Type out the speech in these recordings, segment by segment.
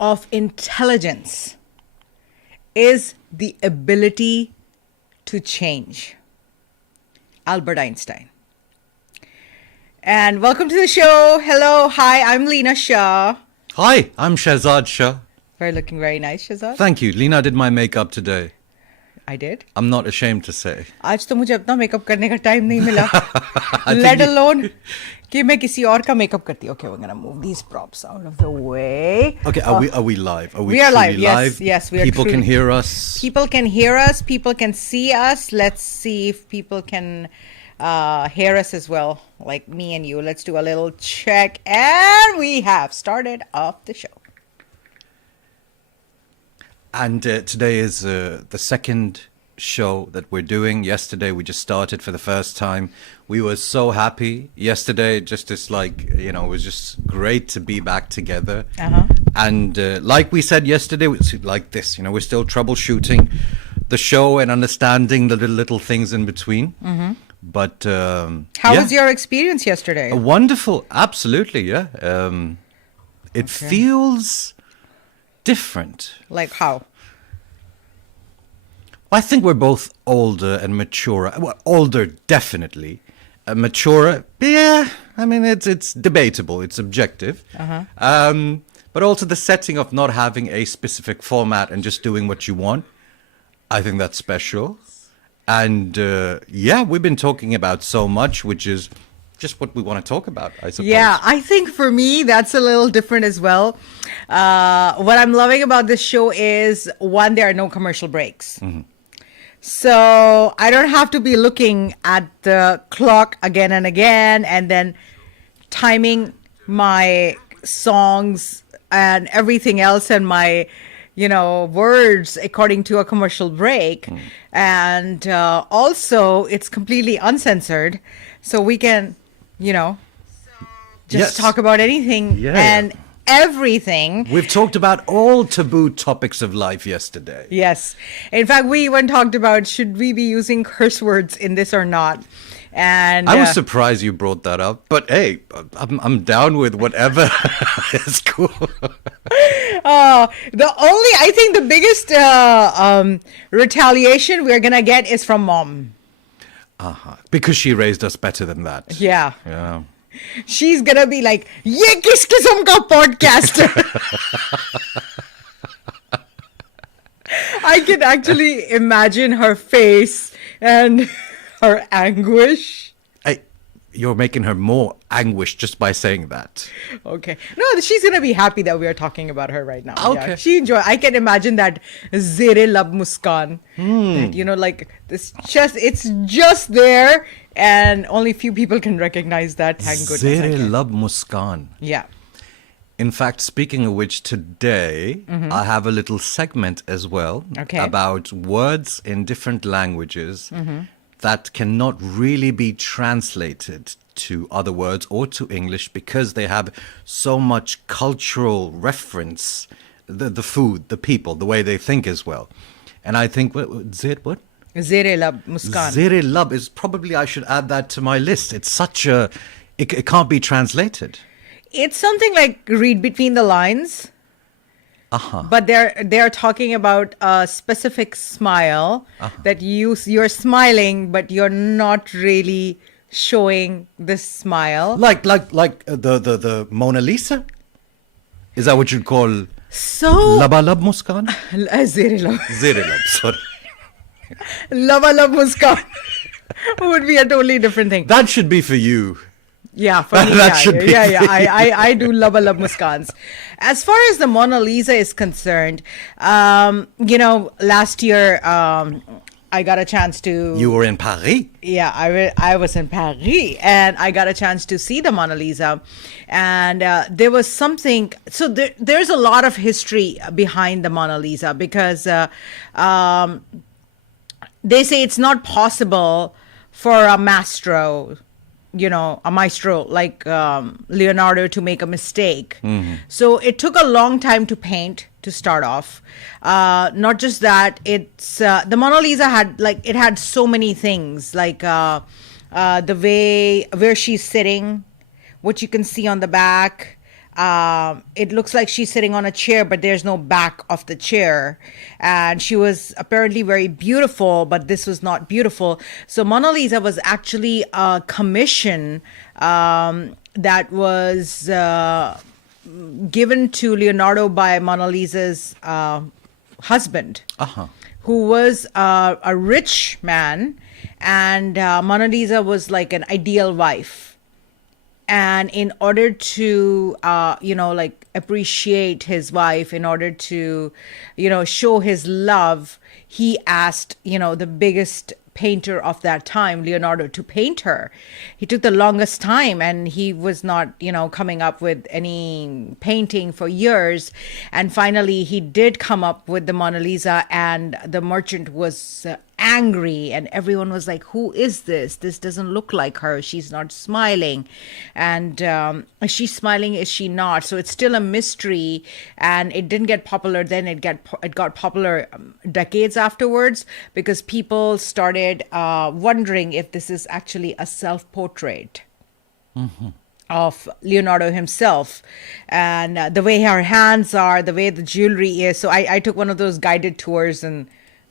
of intelligence is the ability to change. Albert Einstein. And welcome to the show. Hello, hi, I'm Leena Shah. Hi, I'm Schehzad Shah. Very looking very nice, Shehzad. Thank you. Leena did my makeup today. I did. I'm not ashamed to say. आज तो मुझे अपना makeup करने का time नहीं मिला. Let alone कि मैं किसी और का मेकअप करती. Okay, we're gonna move these props out of the way. Okay, are we live? We are live. Yes, we are. People can hear us. People can hear us. People can see us. Let's see if people can hear us as well, like me and you. Let's do a little check, and we have started off the show. And today is the second show that we're doing. Yesterday we just started for the first time. We were so happy yesterday. Just as it was just great to be back together. And like we said yesterday, it's like this. We're still troubleshooting the show and understanding the little things in between. But how was your experience yesterday? Wonderful, absolutely, yeah. It feels different. Like how? I think we're both older and mature. Well, older, definitely. Mature, yeah. I mean, it's debatable. It's objective. But also the setting of not having a specific format and just doing what you want. I think that's special. And we've been talking about so much, which is just what we want to talk about, I suppose. Yeah, I think for me, that's a little different as well. What I'm loving about this show is, one, there are no commercial breaks. So I don't have to be looking at the clock again and again and then timing my songs and everything else and my words according to a commercial break. And also it's completely uncensored. So we can just talk about anything and everything. We've talked about all taboo topics of life yesterday. Yes. In fact, we even talked about, should we be using curse words in this or not? And I was surprised you brought that up, but hey, I'm down with whatever. It's cool. I think the biggest retaliation we're gonna get is from mom. Because she raised us better than that. Yeah. Yeah. She's gonna be like, "Ye kis kisam ka podcast?" I can actually imagine her face and her anguish. You're making her more anguished just by saying that. Okay. No, she's going to be happy that we are talking about her right now. Okay. Yeah, she enjoy. I can imagine that Zere Lab Muskan. That, it's just there and only few people can recognize that. Thank goodness. Zere Lab Muskan. Yeah. In fact, speaking of which, today I have a little segment as well about words in different languages that cannot really be translated to other words or to English because they have so much cultural reference, the food, the people, the way they think as well. And I think, Zere Lab Muskan. Zere Lab is probably, I should add that to my list. It's such a, it can't be translated. It's something like read between the lines. But they're talking about a specific smile that you're smiling, but you're not really showing this smile. Like the Mona Lisa? Is that what you'd call Laba Lab Muskan? Zere Lab. Zere Lab, sorry. Laba Lab Muskan would be a totally different thing. That should be for you. Yeah, for me, I do love muskans. As far as the Mona Lisa is concerned, last year I got a chance to. You were in Paris. Yeah, I was in Paris, and I got a chance to see the Mona Lisa, and there was something. So there's a lot of history behind the Mona Lisa because they say it's not possible for a maestro like Leonardo to make a mistake. So it took a long time to paint to start off. Not just that, it's the Mona Lisa had so many things, like the way where she's sitting, what you can see on the back, It looks like she's sitting on a chair, but there's no back of the chair. And she was apparently very beautiful, but this was not beautiful. So Mona Lisa was actually a commission that was given to Leonardo by Mona Lisa's husband, who was a rich man, and Mona Lisa was like an ideal wife. And in order to, like appreciate his wife, in order to, show his love, he asked, the biggest painter of that time, Leonardo, to paint her. He took the longest time, and he was not, coming up with any painting for years. And finally, he did come up with the Mona Lisa, and the merchant was angry, and everyone was like, who is this? This doesn't look like her. She's not smiling. And is she smiling? Is she not? So it's still a mystery, and it didn't get popular then. It got popular decades afterwards, because people started wondering if this is actually a self-portrait of Leonardo himself, and the way her hands are, the way the jewelry is. So I took one of those guided tours, and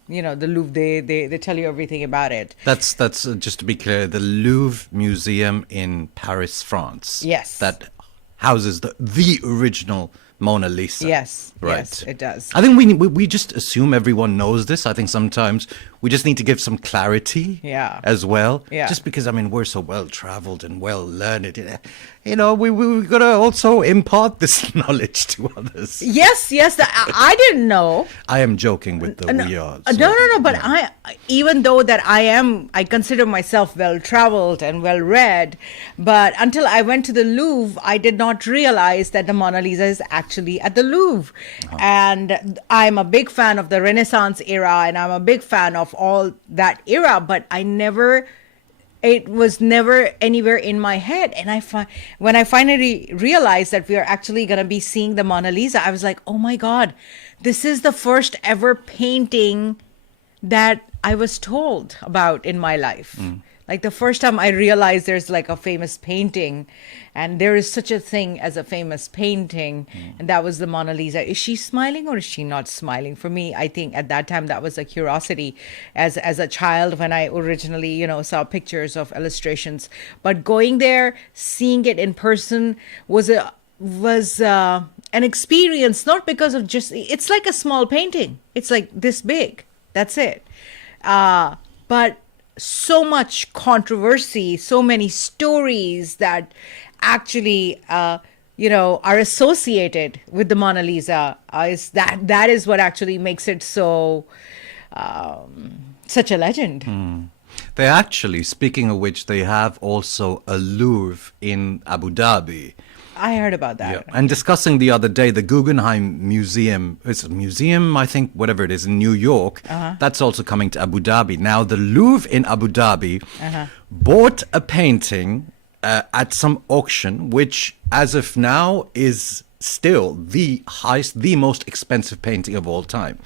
the Louvre, they tell you everything about it. That's just to be clear, the Louvre Museum in Paris, France. Yes. That houses the original Mona Lisa. Yes. Right. Yes, it does. I think we just assume everyone knows this. I think sometimes we just need to give some clarity as well. Yeah. Just because, we're so well-traveled and well-learned. We've got to also impart this knowledge to others. Yes. I didn't know. I am joking with the we are. So, No. But even though that I consider myself well-traveled and well-read, but until I went to the Louvre, I did not realize that the Mona Lisa is actually at the Louvre. And I'm a big fan of the Renaissance era, and I'm a big fan of all that era, but it was never anywhere in my head. And when I finally realized that we are actually going to be seeing the Mona Lisa, I was like, oh my God, this is the first ever painting that I was told about in my life. Like the first time I realized there's like a famous painting, and there is such a thing as a famous painting, and that was the Mona Lisa. Is she smiling or is she not smiling? For me, I think at that time that was a curiosity as a child when I originally, saw pictures of illustrations. But going there, seeing it in person was an experience, not because of just, it's like a small painting. It's like this big. That's it. But so much controversy, so many stories that actually, are associated with the Mona Lisa. That is what actually makes it so such a legend. They actually, speaking of which, they have also a Louvre in Abu Dhabi. I heard about that. Yeah. And discussing the other day, the Guggenheim Museum, it's a museum, I think, whatever it is, in New York, that's also coming to Abu Dhabi. Now, the Louvre in Abu Dhabi bought a painting at some auction, which, as of now, is still the most expensive painting of all time.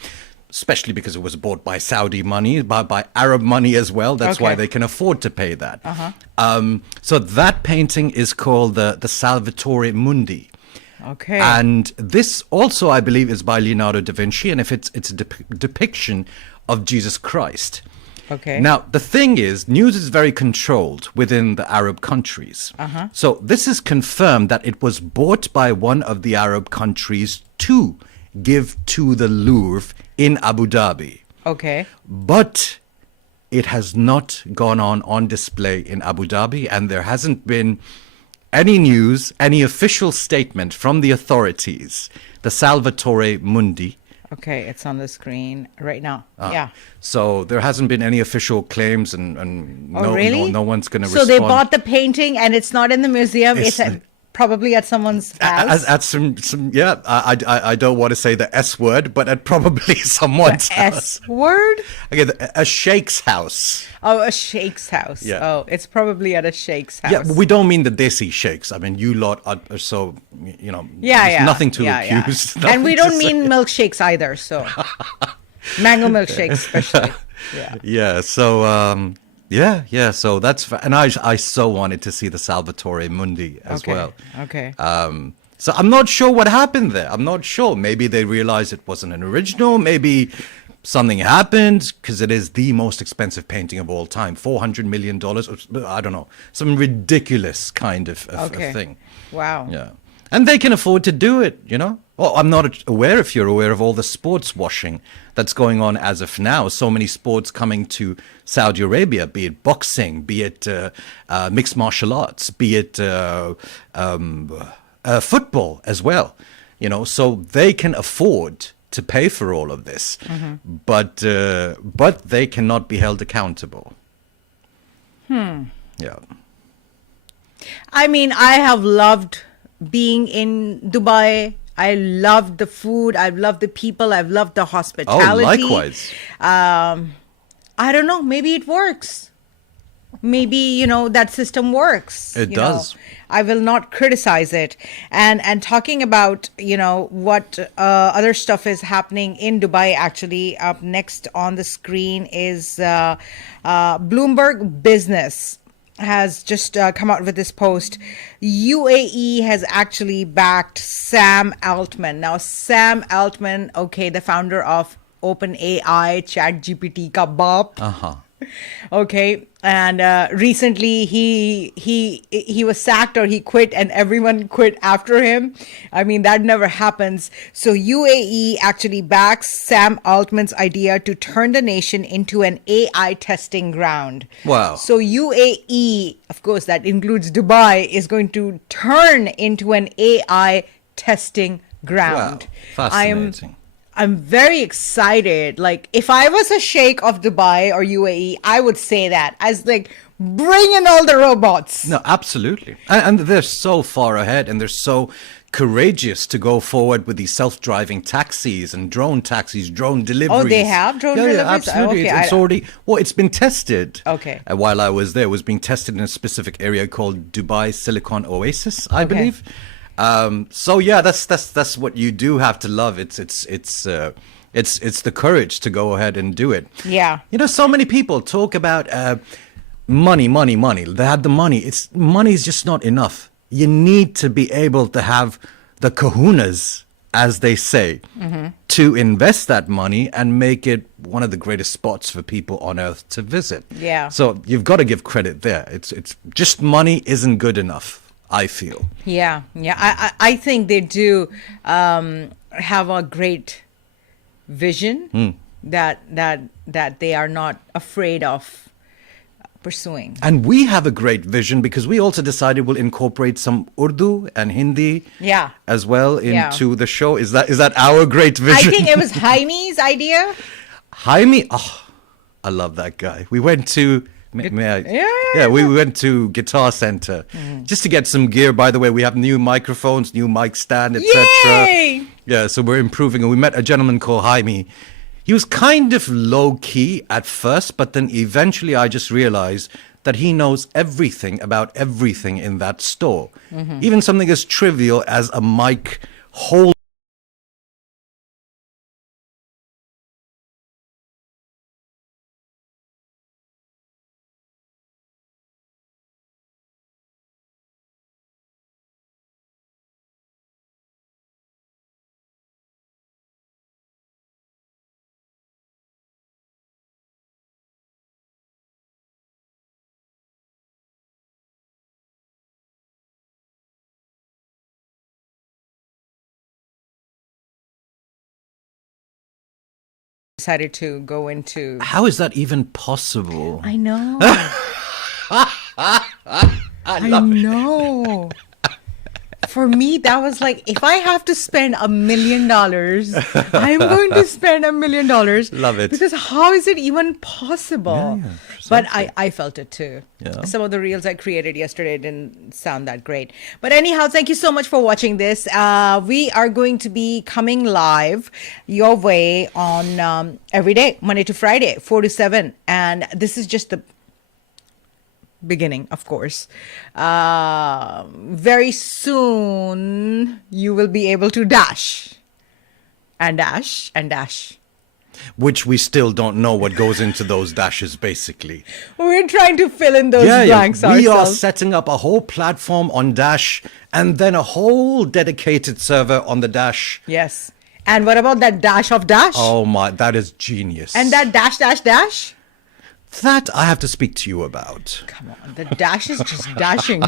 Especially because it was bought by Saudi money, by Arab money as well. That's why they can afford to pay that. So that painting is called the Salvatore Mundi. Okay. And this also, I believe, is by Leonardo da Vinci, and if it's a depiction of Jesus Christ. Okay. Now, the thing is, news is very controlled within the Arab countries. So this is confirmed that it was bought by one of the Arab countries to give to the Louvre in Abu Dhabi. Okay. But it has not gone on display in Abu Dhabi, and there hasn't been any news, any official statement from the authorities. The Salvatore Mundi. Okay, it's on the screen right now. Yeah. So there hasn't been any official claims, and really? no one's going to respond. So they bought the painting, and it's not in the museum. It's probably at someone's house. At some I don't want to say the S word, but at probably someone's house. S word? Okay, a sheikh's house. Oh, a sheikh's house. Yeah. Oh, it's probably at a sheikh's house. Yeah, but we don't mean the desi sheikhs. I mean, you lot are so, there's nothing to accuse. Yeah. And we don't mean milkshakes either, so. Mango milkshakes, especially. Yeah. Yeah, so... so that's, and I so wanted to see the Salvatore Mundi as well. Okay. So I'm not sure what happened there. I'm not sure. Maybe they realized it wasn't an original. Maybe something happened, because it is the most expensive painting of all time. $400 million. I don't know. Some ridiculous kind of thing. Wow. Yeah. And they can afford to do it, you know? Well, I'm not aware if you're aware of all the sports washing that's going on as of now. So many sports coming to Saudi Arabia, be it boxing, be it mixed martial arts, be it football as well. You know, so they can afford to pay for all of this, but they cannot be held accountable. Yeah. I mean, I have loved being in Dubai. I loved the food. I've loved the people. I've loved the hospitality. Oh, likewise. I don't know. Maybe it works. Maybe, you know, that system works. It does. I will not criticize it. And talking about, you know, what other stuff is happening in Dubai, actually, up next on the screen is Bloomberg Business has just come out with this post. UAE has actually backed Sam Altman. Now, Sam Altman, okay, the founder of OpenAI, ChatGPT ka baap. Okay, and recently he was sacked, or he quit, and everyone quit after him. I mean, that never happens. So UAE actually backs Sam Altman's idea to turn the nation into an AI testing ground. Wow. So UAE, of course, that includes Dubai, is going to turn into an AI testing ground. Wow. Fascinating. I'm very excited. Like, if I was a sheikh of Dubai or UAE, I would say that. As like, bring in all the robots. No, absolutely. And they're so far ahead, and they're so courageous to go forward with these self-driving taxis and drone taxis, drone deliveries. Oh, they have drone deliveries? Yeah, absolutely. Okay, it's already, well, it's been tested. Okay. While I was there, it was being tested in a specific area called Dubai Silicon Oasis, I believe. So yeah, that's what you do have to love. It's the courage to go ahead and do it. Yeah. You know, so many people talk about money. They had the money. Money is just not enough. You need to be able to have the kahunas, as they say, to invest that money and make it one of the greatest spots for people on earth to visit. Yeah. So you've got to give credit there. It's just money isn't good enough, I feel. Yeah. I think they do have a great vision that they are not afraid of pursuing. And we have a great vision, because we also decided we'll incorporate some Urdu and Hindi as well into the show. Is that our great vision? I think it was Jaime's idea. Jaime, oh, I love that guy. We went to we went to Guitar Center just to get some gear. By the way, we have new microphones, new mic stand, etc. Yay! Yeah, so we're improving. And we met a gentleman called Jaime. He was kind of low-key at first, but then eventually I just realized that he knows everything about everything in that store. Even something as trivial as a mic holder. Decided to go into. How is that even possible? I know. I know. For me, that was like, if I have to spend $1 million, I'm going to spend $1 million. Love it. Because how is it even possible? Yeah, but precisely. I felt it too. Yeah. Some of the reels I created yesterday didn't sound that great. But anyhow, thank you so much for watching this. We are going to be coming live your way on every day, Monday to Friday, 4 to 7. And this is just the beginning, of course. Very soon you will be able to dash and dash and dash. which we still don't know what goes into those dashes, basically. We're trying to fill in those blanks we are ourselves. setting up a whole platform on Dash and then a whole dedicated server on the Dash. Yes. And what about that dash of dash? Oh my, that is genius. And that dash, dash, dash? That I have to speak to you about. Come on, the dash is just dashing.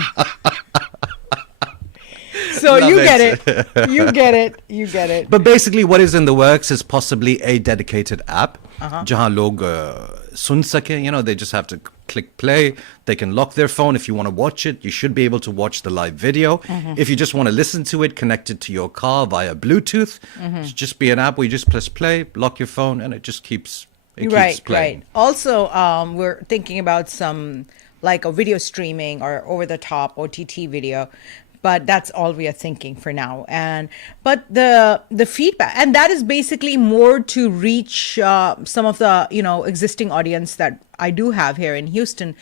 So Love you it. get it. You get it. You get it. But basically what is in the works is possibly a dedicated app jahan log sun sake, they just have to click play. They can lock their phone. If you want to watch it, you should be able to watch the live video. If you just want to listen to it, connect it to your car via Bluetooth. It's just be an app where you just press play, lock your phone, and it just keeps Right. playing. Also, we're thinking about some like a video streaming or over the top OTT video, but that's all we are thinking for now. But the feedback, and that is basically more to reach some of the existing audience that I do have here in Houston.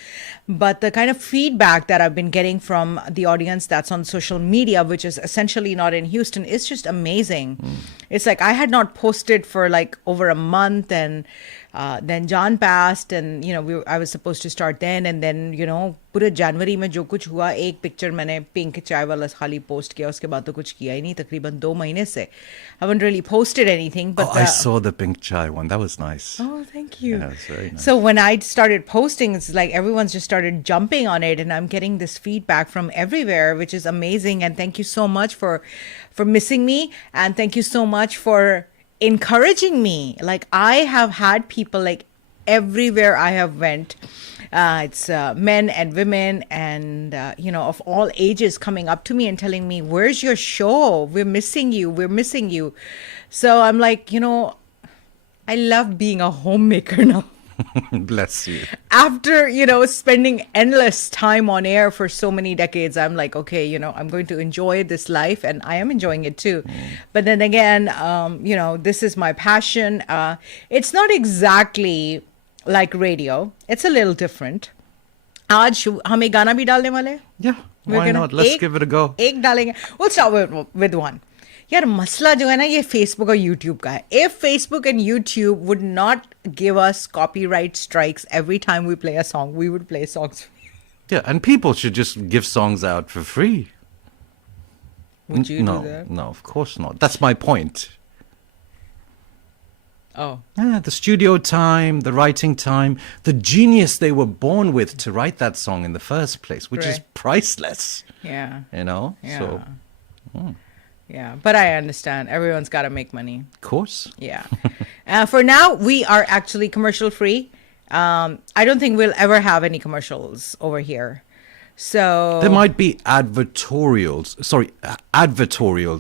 But the kind of feedback that I've been getting from the audience that's on social media, which is essentially not in Houston, is just amazing. It's like I had not posted for like over a month, and then John passed, and I was supposed to start then, and then पूरे जनवरी में जो कुछ हुआ, एक picture मैंने pink चाय वाला खाली पोस्ट किया, उसके बाद तो कुछ किया ही नहीं तकरीबन 2 महीने से. I haven't really posted anything, but I saw the pink chai one. That was nice. Oh, thank you. Yeah, it was very nice. So when I started posting, it's like everyone's just started jumping on it, and I'm getting this feedback from everywhere, which is amazing. And thank you so much for missing me, and thank you so much for encouraging me. Like I have had people like everywhere I have went. It's men and women and of all ages coming up to me and telling me, "Where's your show? We're missing you. We're missing you." So I'm like, I love being a homemaker now. Bless you. After, spending endless time on air for so many decades, I'm like, okay, I'm going to enjoy this life, and I am enjoying it too. But then again, this is my passion. It's not exactly like radio. It's a little different. आज हम एक गाना भी डालने वाले हैं? Yeah, why not? Let's give it a go. एक डालेंगे. We'll start with one. यार मसला जो है ना ये Facebook और YouTube का है. If Facebook and YouTube would not give us copyright strikes every time we play a song, we would play songs. Yeah, and people should just give songs out for free. Would you no, do that? No, of course not. That's my point. Oh. Yeah, the studio time, the writing time, the genius they were born with to write that song in the first place, which is Right. priceless. Yeah. Yeah. So. Yeah, but I understand. Everyone's got to make money. Of course. Yeah. For now, we are actually commercial free. I don't think we'll ever have any commercials over here. So There might be advertorials,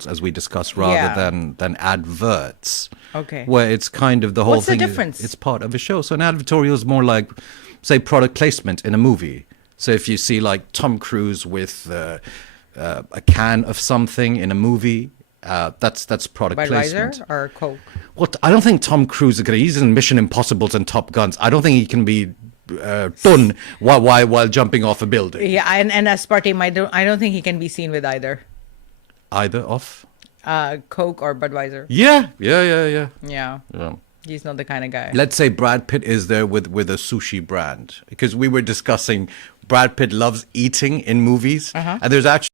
as we discussed, rather than adverts. Okay. Where it's kind of the whole What's the thing. difference? It's part of a show. So an advertorial is more like, say, product placement in a movie. So if you see like Tom Cruise with a can of something in a movie, that's product placement. Budweiser or Coke? What? I don't think Tom Cruise is gonna. He's in Mission Impossibles and Top Guns. I don't think he can be done while jumping off a building. Yeah, and aspartame, I don't think he can be seen with either Either of. Coke or Budweiser. Yeah. Yeah. He's not the kind of guy. Let's say Brad Pitt is there with a sushi brand, because we were discussing Brad Pitt loves eating in movies, and there's actually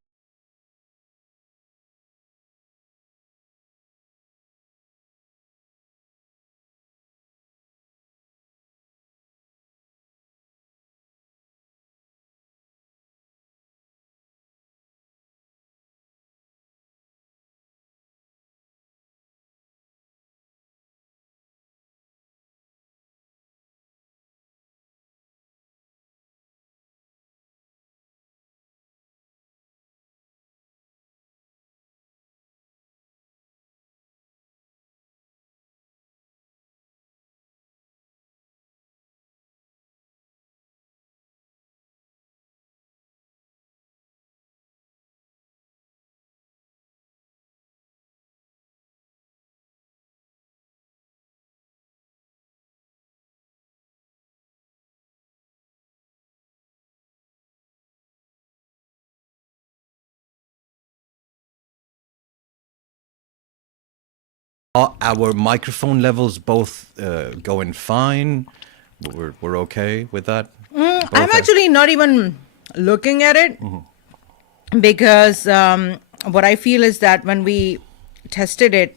Are our microphone levels both going fine? We're okay with that? I'm actually not even looking at it because what I feel is that when we tested it,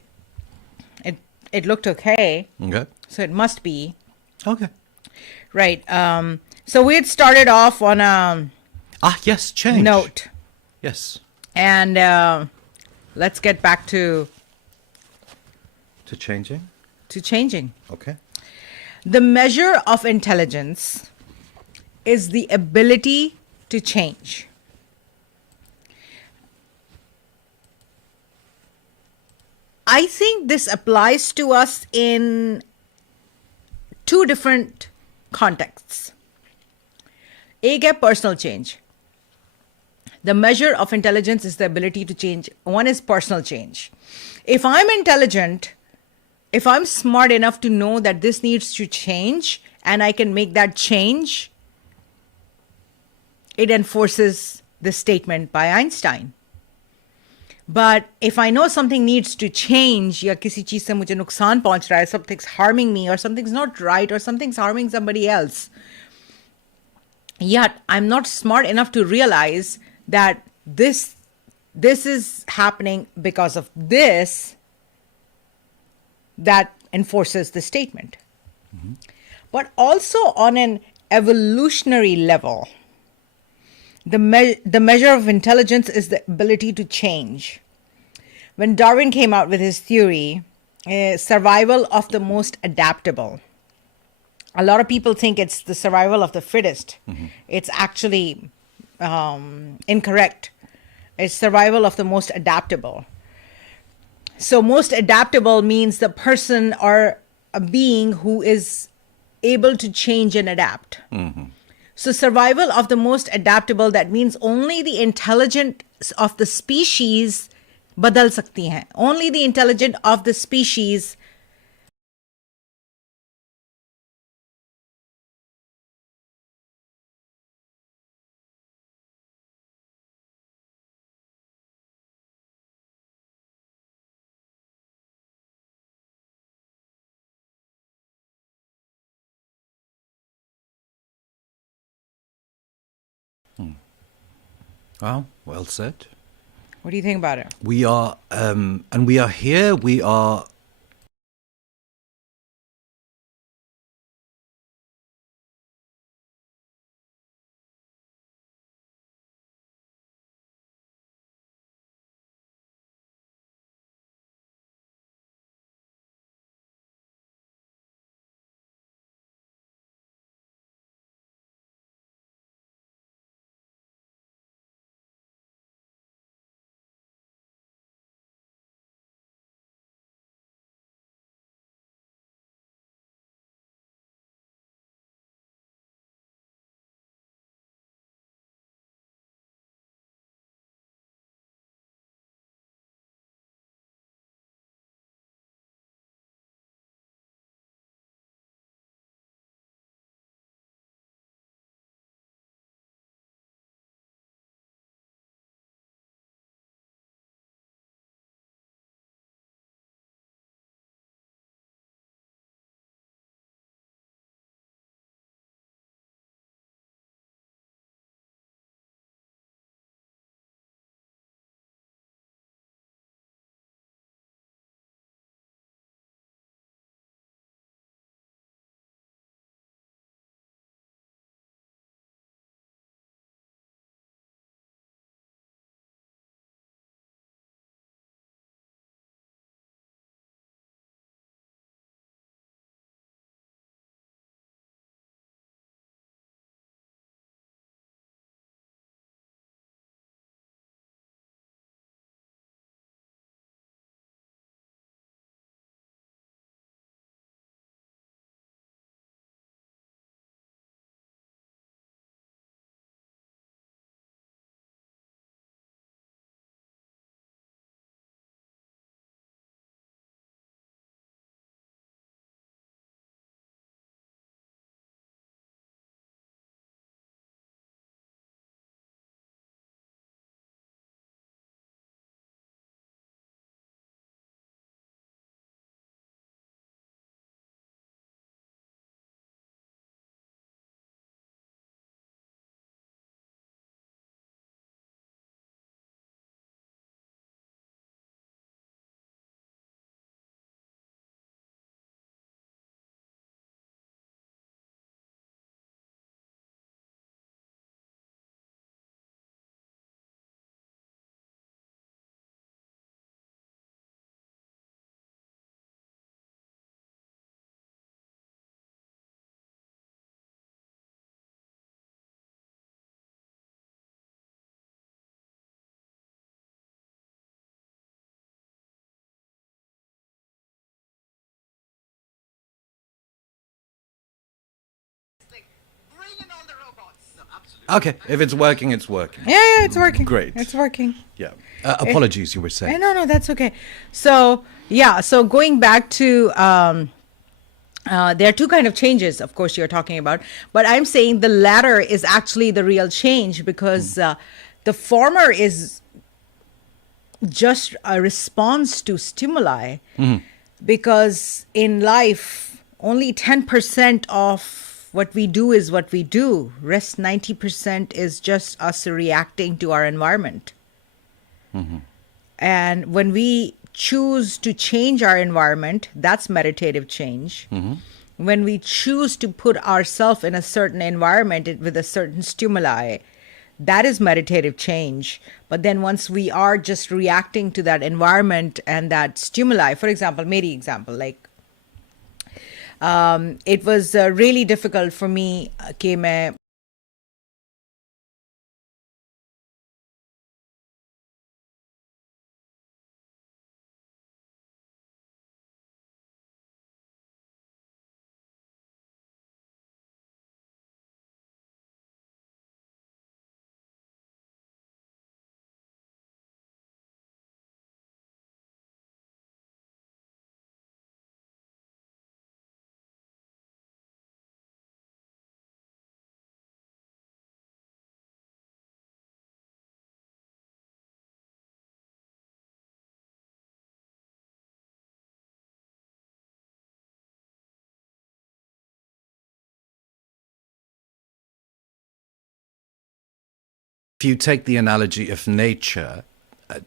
it looked okay. Okay. So it must be. Okay. Right. So we had started off on a Yes, change. note. Yes. And let's get back to changing? changing. Okay. The measure of intelligence is the ability to change. I think this applies to us in two different contexts. एक है personal change. The measure of intelligence is the ability to change. One is personal change. If I'm intelligent, if I'm smart enough to know that this needs to change and I can make that change, it enforces the statement by Einstein. But if I know something needs to change, या किसी चीज से मुझे नुकसान पहुंच रहा है, something's harming me or something's not right or something's harming somebody else, yet I'm not smart enough to realize that this is happening because of this, that enforces the statement. But also on an evolutionary level, the measure of intelligence is the ability to change. When Darwin came out with his theory, survival of the most adaptable, a lot of people think it's the survival of the fittest. It's actually incorrect. It's survival of the most adaptable. So most adaptable means the person or a being who is able to change and adapt. So survival of the most adaptable, that means only the intelligent of the species बदल सकती हैं. Only the intelligent of the species Well said. What do you think about it? We are, and we are here, we are Okay, if it's working, it's working. Yeah, it's working. Great. It's working. Yeah. Apologies, you were saying. No, that's okay. So, yeah, so going back to, there are two kind of changes, of course, you're talking about, but I'm saying the latter is actually the real change because the former is just a response to stimuli. Because in life, only 10% of what we do is what we do. Rest 90% is just us reacting to our environment. And when we choose to change our environment, that's meditative change. When we choose to put ourselves in a certain environment with a certain stimuli, that is meditative change. But then once we are just reacting to that environment and that stimuli, for example, मेरी example, like it was really difficult for me कि मैं If you take the analogy of nature,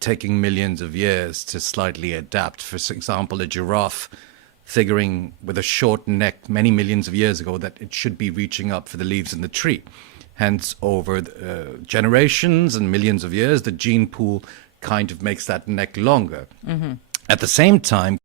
taking millions of years to slightly adapt, for example, a giraffe figuring with a short neck many millions of years ago that it should be reaching up for the leaves in the tree. Hence, over generations and millions of years, the gene pool kind of makes that neck longer. At the same time,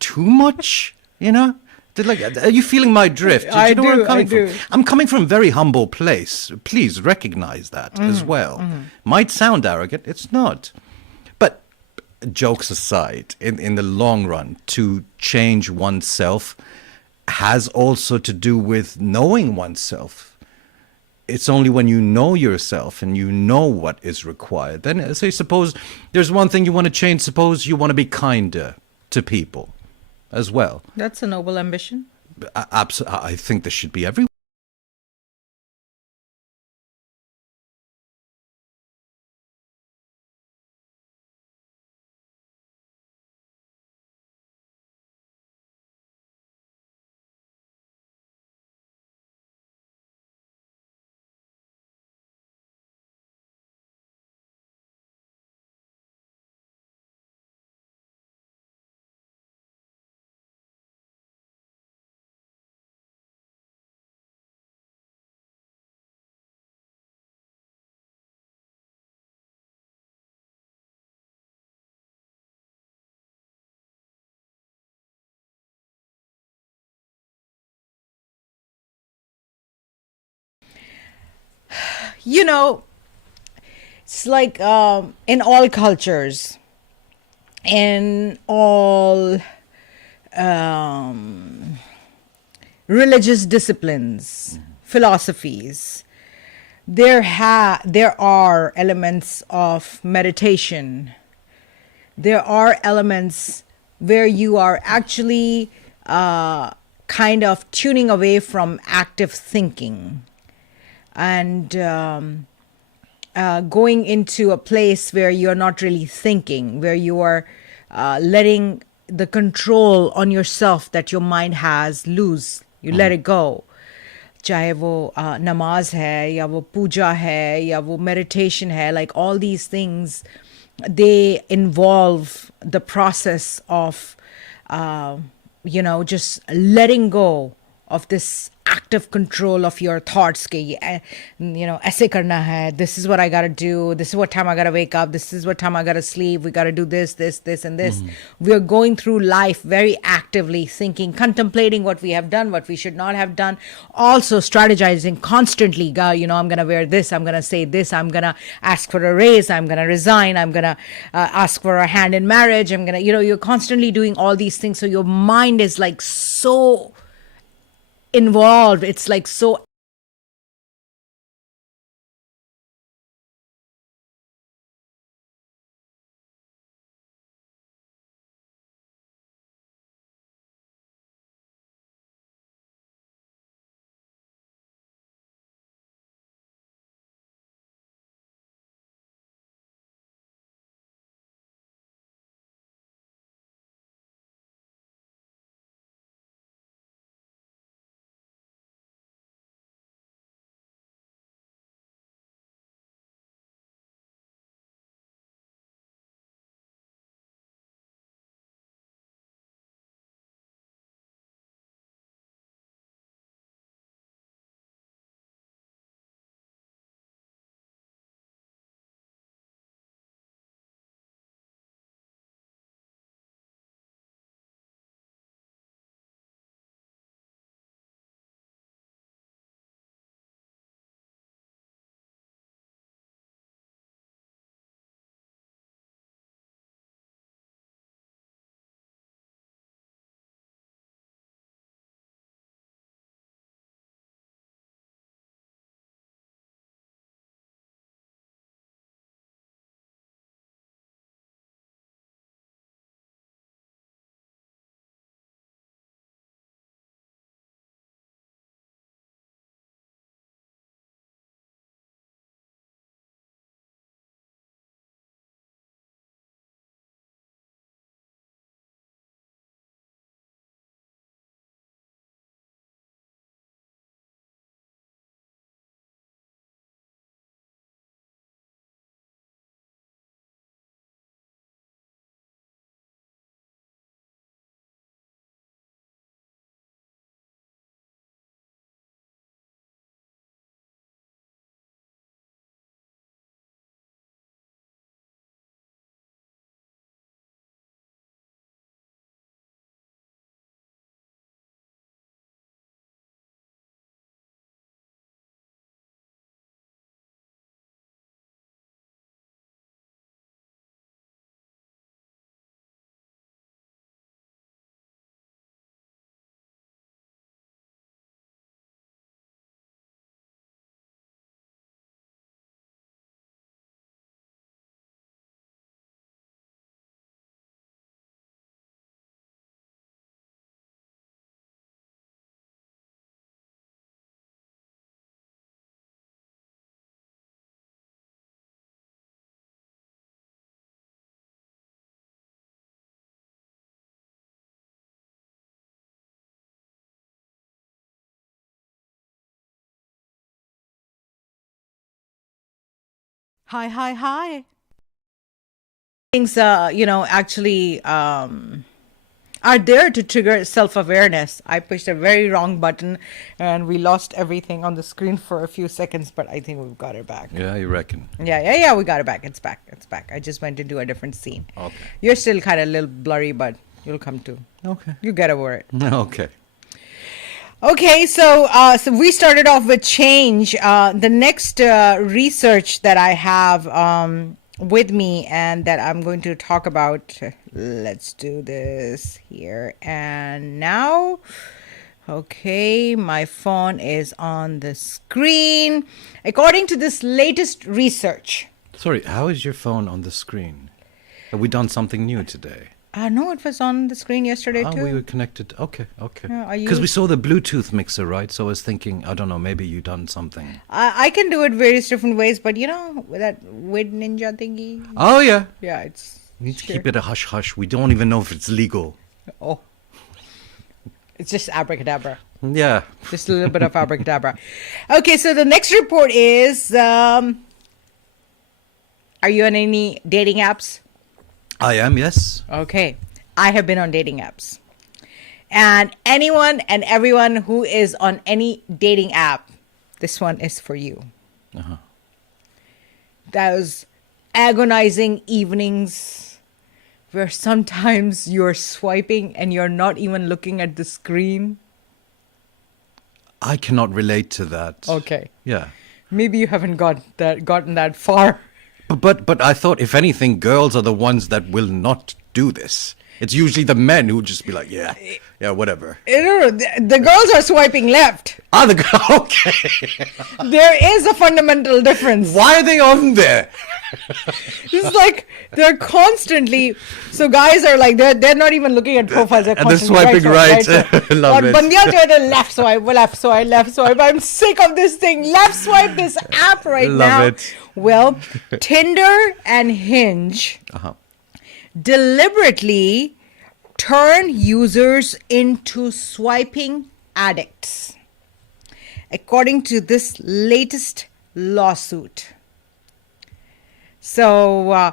too much, you know? Like, are you feeling my drift? Do you know where I'm coming from? I'm coming from a very humble place. Please recognize that as well. Might sound arrogant, it's not. But jokes aside, in the long run, to change oneself has also to do with knowing oneself. It's only when you know yourself and you know what is required. Then, say, suppose there's one thing you want to change. Suppose you want to be kinder to people as well. That's a noble ambition. I think there should be every. You know, it's like in all cultures, in all religious disciplines, philosophies, there are elements of meditation. There are elements where you are actually kind of tuning away from active thinking and going into a place where you're not really thinking, where you are letting the control on yourself that your mind has loose. You let it go. चाहे वो नमाज है या वो पूजा है या वो meditation है, like all these things, they involve the process of just letting go of this active control of your thoughts ke aise karna hai, this is what I got to do, this is what time I got to wake up, this is what time I got to sleep, we got to do this and this. We're going through life very actively thinking, contemplating what we have done, what we should not have done, also strategizing constantly. I'm going to wear this, I'm going to say this, I'm going to ask for a raise, I'm going to resign, I'm going to ask for a hand in marriage, I'm going to you're constantly doing all these things, so your mind is like so involved. It's like so. Hi, hi, hi. Things, actually are there to trigger self awareness. I pushed a very wrong button and we lost everything on the screen for a few seconds, but I think we've got it back. Yeah, you reckon? Yeah, we got it back. It's back. It's back. I just went into a different scene. Okay. You're still kind of a little blurry, but you'll come to. Okay. You get over it. Okay. Okay, so we started off with change. The next research that I have with me and that I'm going to talk about. Let's do this here and now. Okay, my phone is on the screen. According to this latest research. Sorry, how is your phone on the screen? Have we done something new today? No, it was on the screen yesterday too. We were connected. Okay. Yeah, Because we saw the Bluetooth mixer, right? So I was thinking, I don't know, maybe you done something. I can do it various different ways, but with that weird ninja thingy. Oh, yeah. Yeah, it's. We need to keep it a hush-hush. We don't even know if it's legal. Oh. It's just abracadabra. Yeah. Just a little bit of abracadabra. Okay, so the next report is, are you on any dating apps? I am, yes. Okay. I have been on dating apps. And anyone and everyone who is on any dating app, this one is for you. Those agonizing evenings where sometimes you're swiping and you're not even looking at the screen. I cannot relate to that. Okay. Yeah. Maybe you haven't gotten that far. But I thought, if anything, girls are the ones that will not do this. It's usually the men who just be like, yeah, whatever. No, the girls are swiping left. Ah, the girl, okay. There is a fundamental difference. Why are they on there? It's like they're constantly. So guys are like they're not even looking at profiles. They're And they're constantly swiping right. Love it. Bandiya to left swipe, left swipe, left swipe. I'm sick of this thing. Left swipe this app right now. Love it. Well, Tinder and Hinge deliberately turn users into swiping addicts, according to this latest lawsuit. So,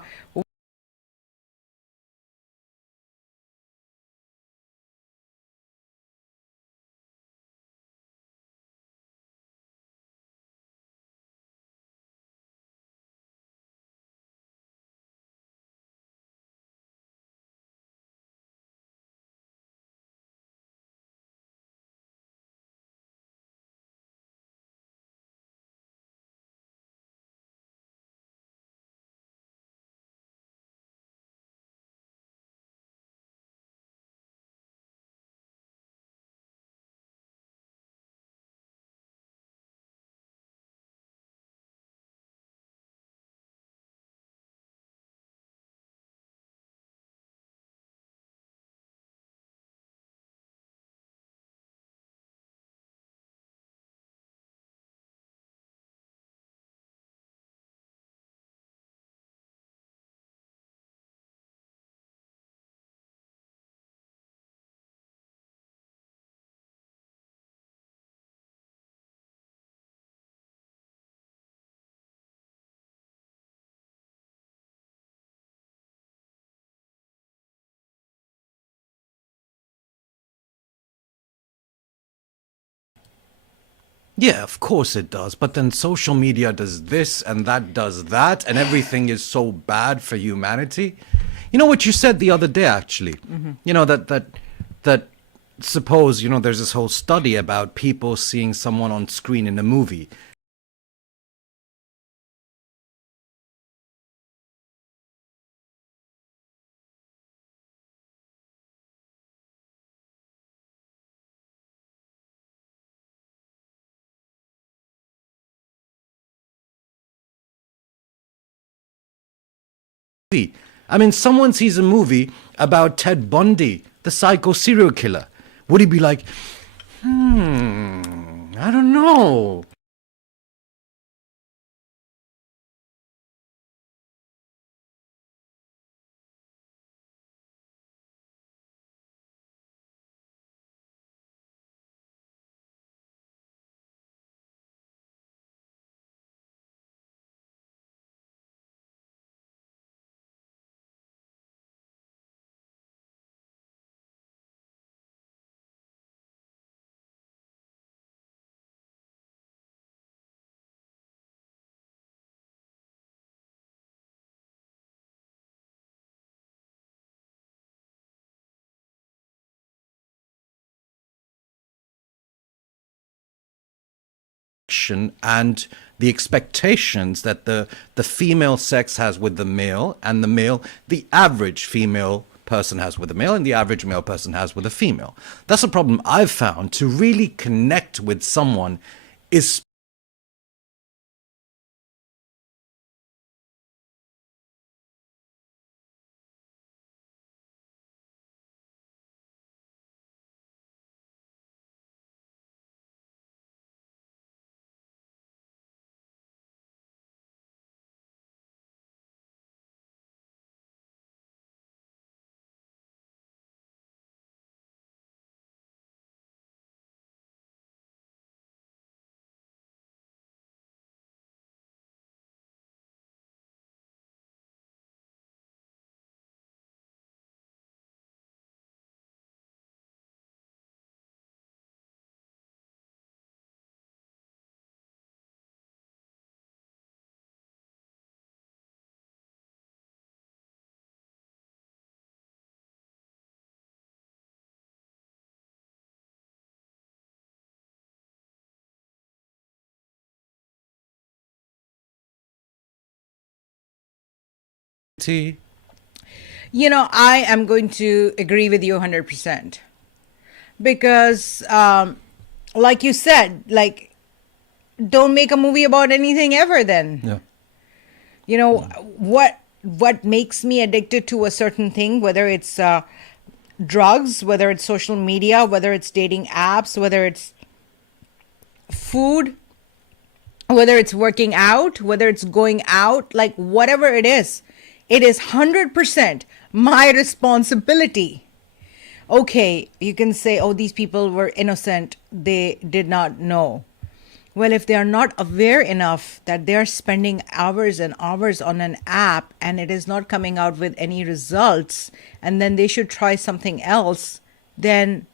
Yeah, of course it does. But then social media does this and that does that, and everything is so bad for humanity. You know what you said the other day, actually. You know that suppose there's this whole study about people seeing someone on screen in a movie. I mean, someone sees a movie about Ted Bundy, the psycho serial killer. Would he be like, I don't know. And the expectations that the female sex has with the male, and the average female person has with the male, and the average male person has with a female. That's a problem I've found. To really connect with someone is I am going to agree with you 100% because, like you said, like, don't make a movie about anything ever then. Yeah. You know, what makes me addicted to a certain thing, whether it's drugs, whether it's social media, whether it's dating apps, whether it's food, whether it's working out, whether it's going out, like whatever it is 100% my responsibility. Okay, you can say, oh, these people were innocent, they did not know. Well, if they are not aware enough that they're spending hours and hours on an app and it is not coming out with any results, and then they should try something else, then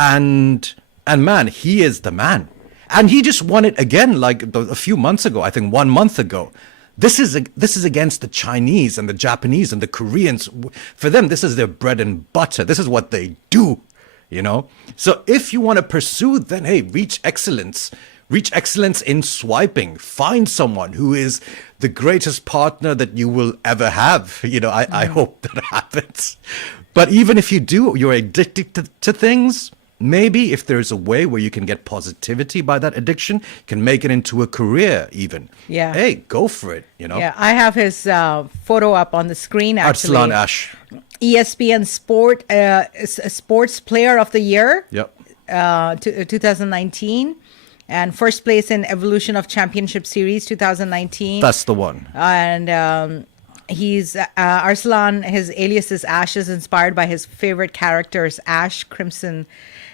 And man, he is the man. And he just won it again, like a few months ago, I think 1 month ago. This is against the Chinese and the Japanese and the Koreans. For them, this is their bread and butter. This is what they do, you know? So if you want to pursue, then hey, reach excellence. Reach excellence in swiping. Find someone who is the greatest partner that you will ever have. You know, I hope that happens. But even if you do, you're addicted to things. Maybe if there's a way where you can get positivity by that addiction, you can make it into a career even. Yeah. Hey, go for it, you know? Yeah, I have his photo up on the screen, actually. Arslan Ash. ESPN Sports Player of the Year. Yep. 2019. And first place in Evolution of Championship Series 2019. That's the one. And he's Arslan, his alias is Ash, is inspired by his favorite characters, Ash Crimson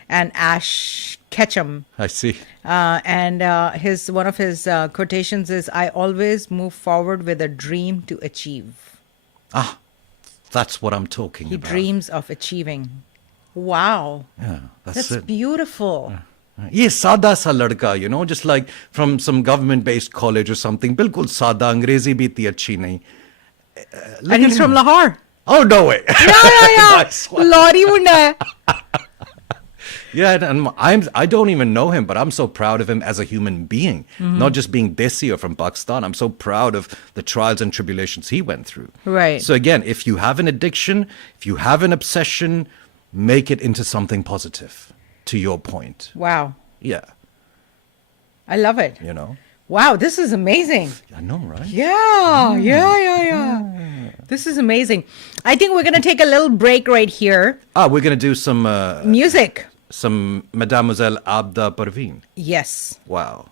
and Ash Ketchum. I see. And one of his quotations is, "I always move forward with a dream to achieve." Ah, that's what I'm talking He about. dreams of achieving. Wow. Yeah, That's it. beautiful. ये सादा सा लड़का, you know, just like from some government-based college or something. बिल्कुल सादा, अंग्रेजी भी इतनी अच्छी नहीं. And he's from Lahore. Oh, no way. Yeah. Nice one. Lorry wunda. Yeah, and I don't even know him, but I'm so proud of him as a human being. Not just being Desi or from Pakistan. I'm so proud of the trials and tribulations he went through. Right. So again, if you have an addiction, if you have an obsession, make it into something positive, to your point. Wow. Yeah, I love it. you know. Wow, this is amazing. I know, right? Yeah. This is amazing. I think we're going to take a little break right here. We're going to do some Music. Mademoiselle Abda Parveen. Yes. Wow.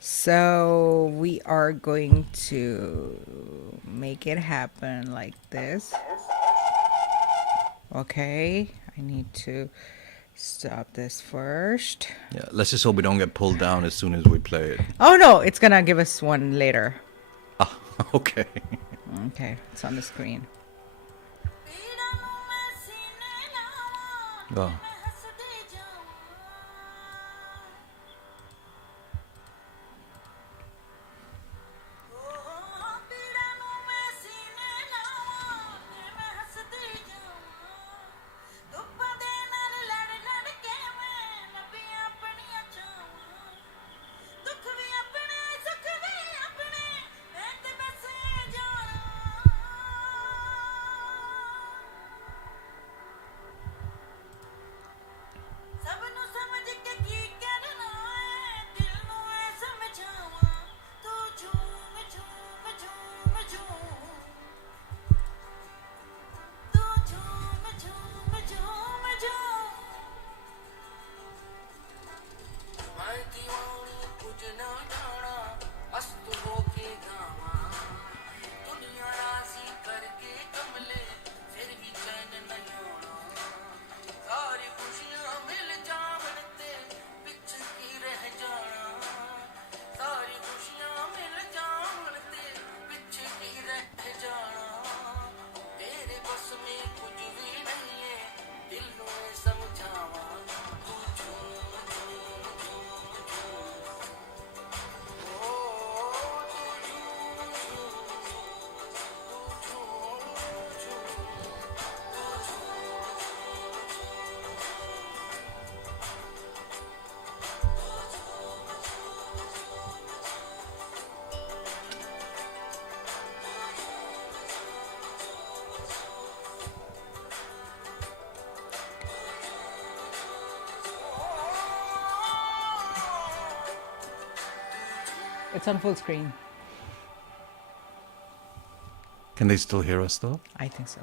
So we are going to make it happen like this. Okay. I need to stop this first. Yeah, let's just hope we don't get pulled down as soon as we play it. Oh, no. It's going to give us one later. Okay. Okay. It's on the screen. Oh. It's on full screen. Can they still hear us though? I think so.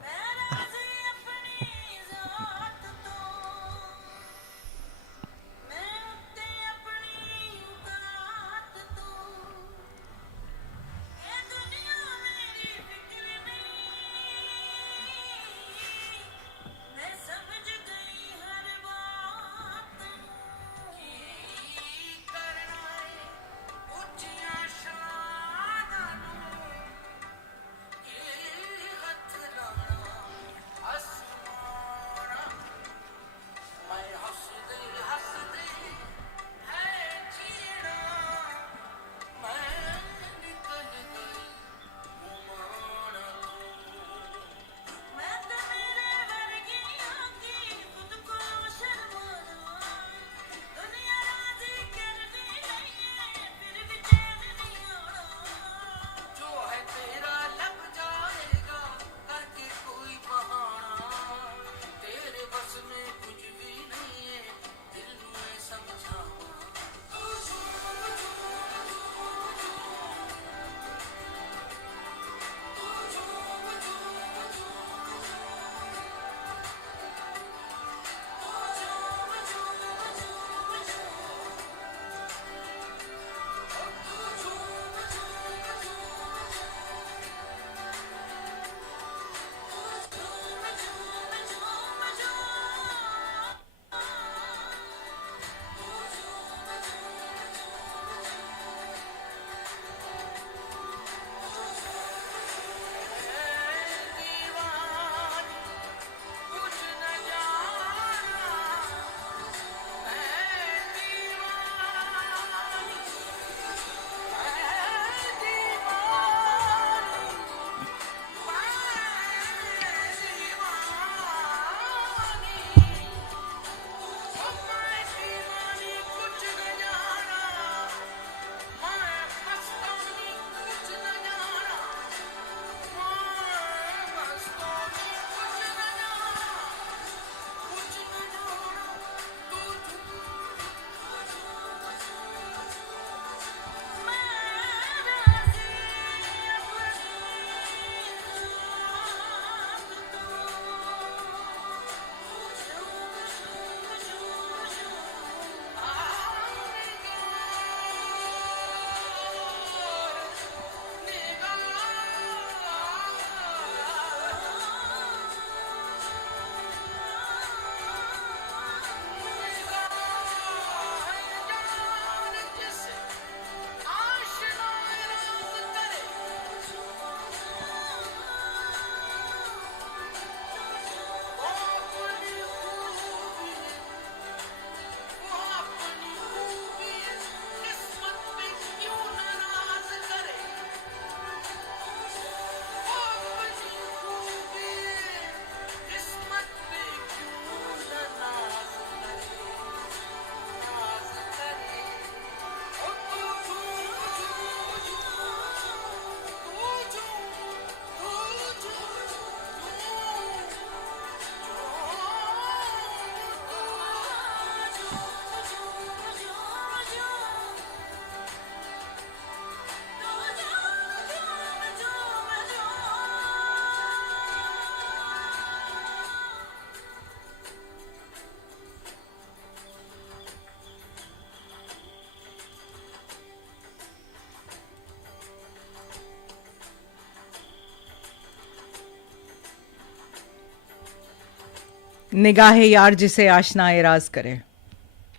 निगाहे यार जिसे आशनाए राज करे,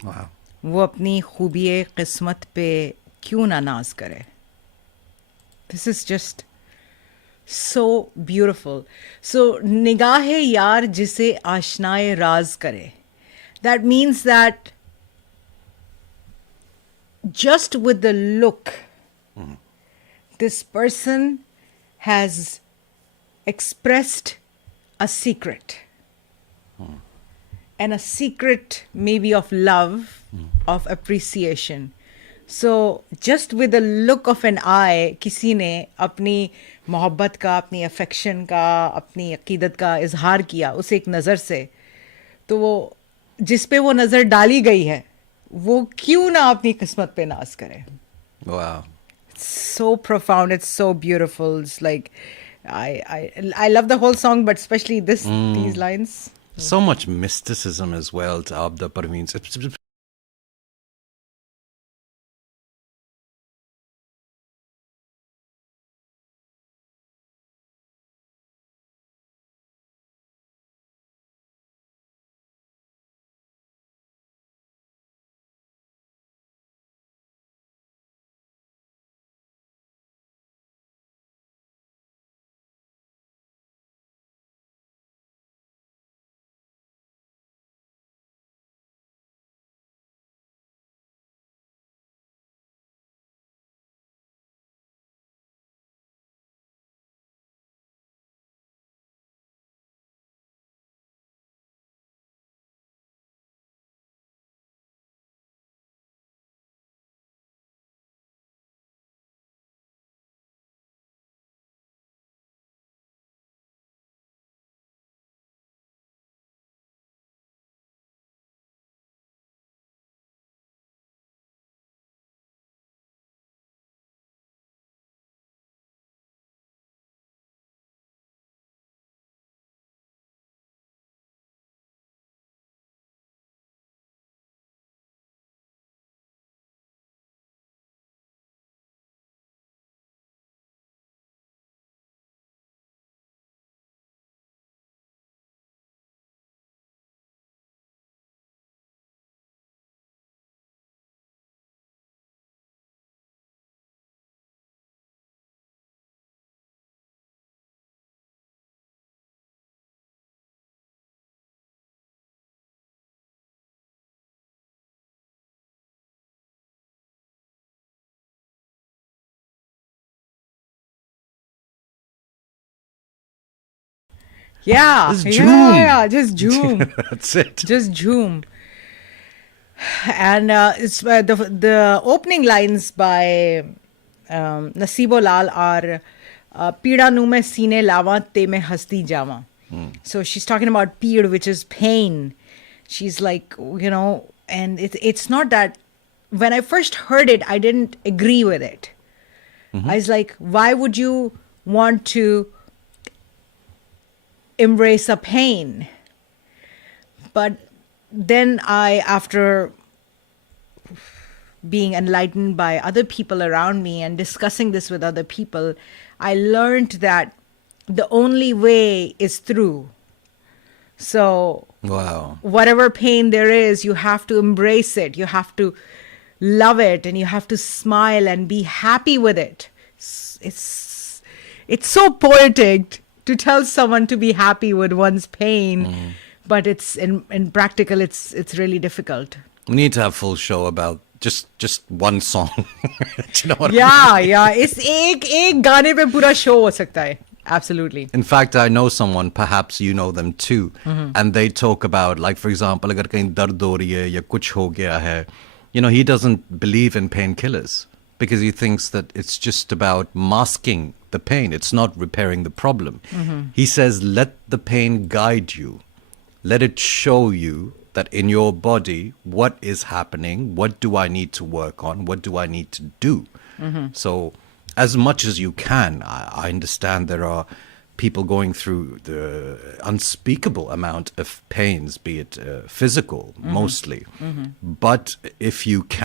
Wow. वो अपनी खूबिए किस्मत पे क्यों ना नाज करे. This is just so beautiful. So, nigahe yaar jise ashnaye raz kare. That means that just with the look, this person has expressed a secret. And a secret maybe of love, of appreciation. So just with the look of an eye, किसी ने अपनी मोहब्बत का, अपनी affection का, अपनी अकीदत का इजहार किया उस एक नज़र से, तो वो जिस पे वो नज़र डाली गई है वो क्यों ना अपनी किस्मत पे नाज करे. Wow. It's so profound, it's so beautiful. It's like I love the whole song, but especially these lines. So much mysticism as well to Abda Parveen. Yeah, Just yeah, Joom. yeah, just zoom. That's it. Just zoom. And it's the opening lines by Nasibo Lal are Pida nu mein sine lawa te mein hasti jawa. So she's talking about peed, which is pain. She's like, and it's not that when I first heard it, I didn't agree with it. I was like, why would you want to embrace a pain? But then after being enlightened by other people around me and discussing this with other people, I learned that the only way is through. So, Wow. whatever pain there is, you have to embrace it. You have to love it, and you have to smile and be happy with it. It's so poetic to tell someone to be happy with one's pain, but it's in practical, it's really difficult. We need to have full show about just one song. Do you know what Yeah. इस एक गाने पे पूरा show हो सकता है. Absolutely. In fact, I know someone, perhaps you know them too, and they talk about, like, for example, agar kahin dard ho rahi hai ya kuch ho gaya hai, he doesn't believe in painkillers because he thinks that it's just about masking the pain. It's not repairing the problem. He says, let the pain guide you. Let it show you that in your body, what is happening, what do I need to work on, what do I need to do. So as much as you can, I understand there are people going through the unspeakable amount of pains, be it physical mostly. But if you can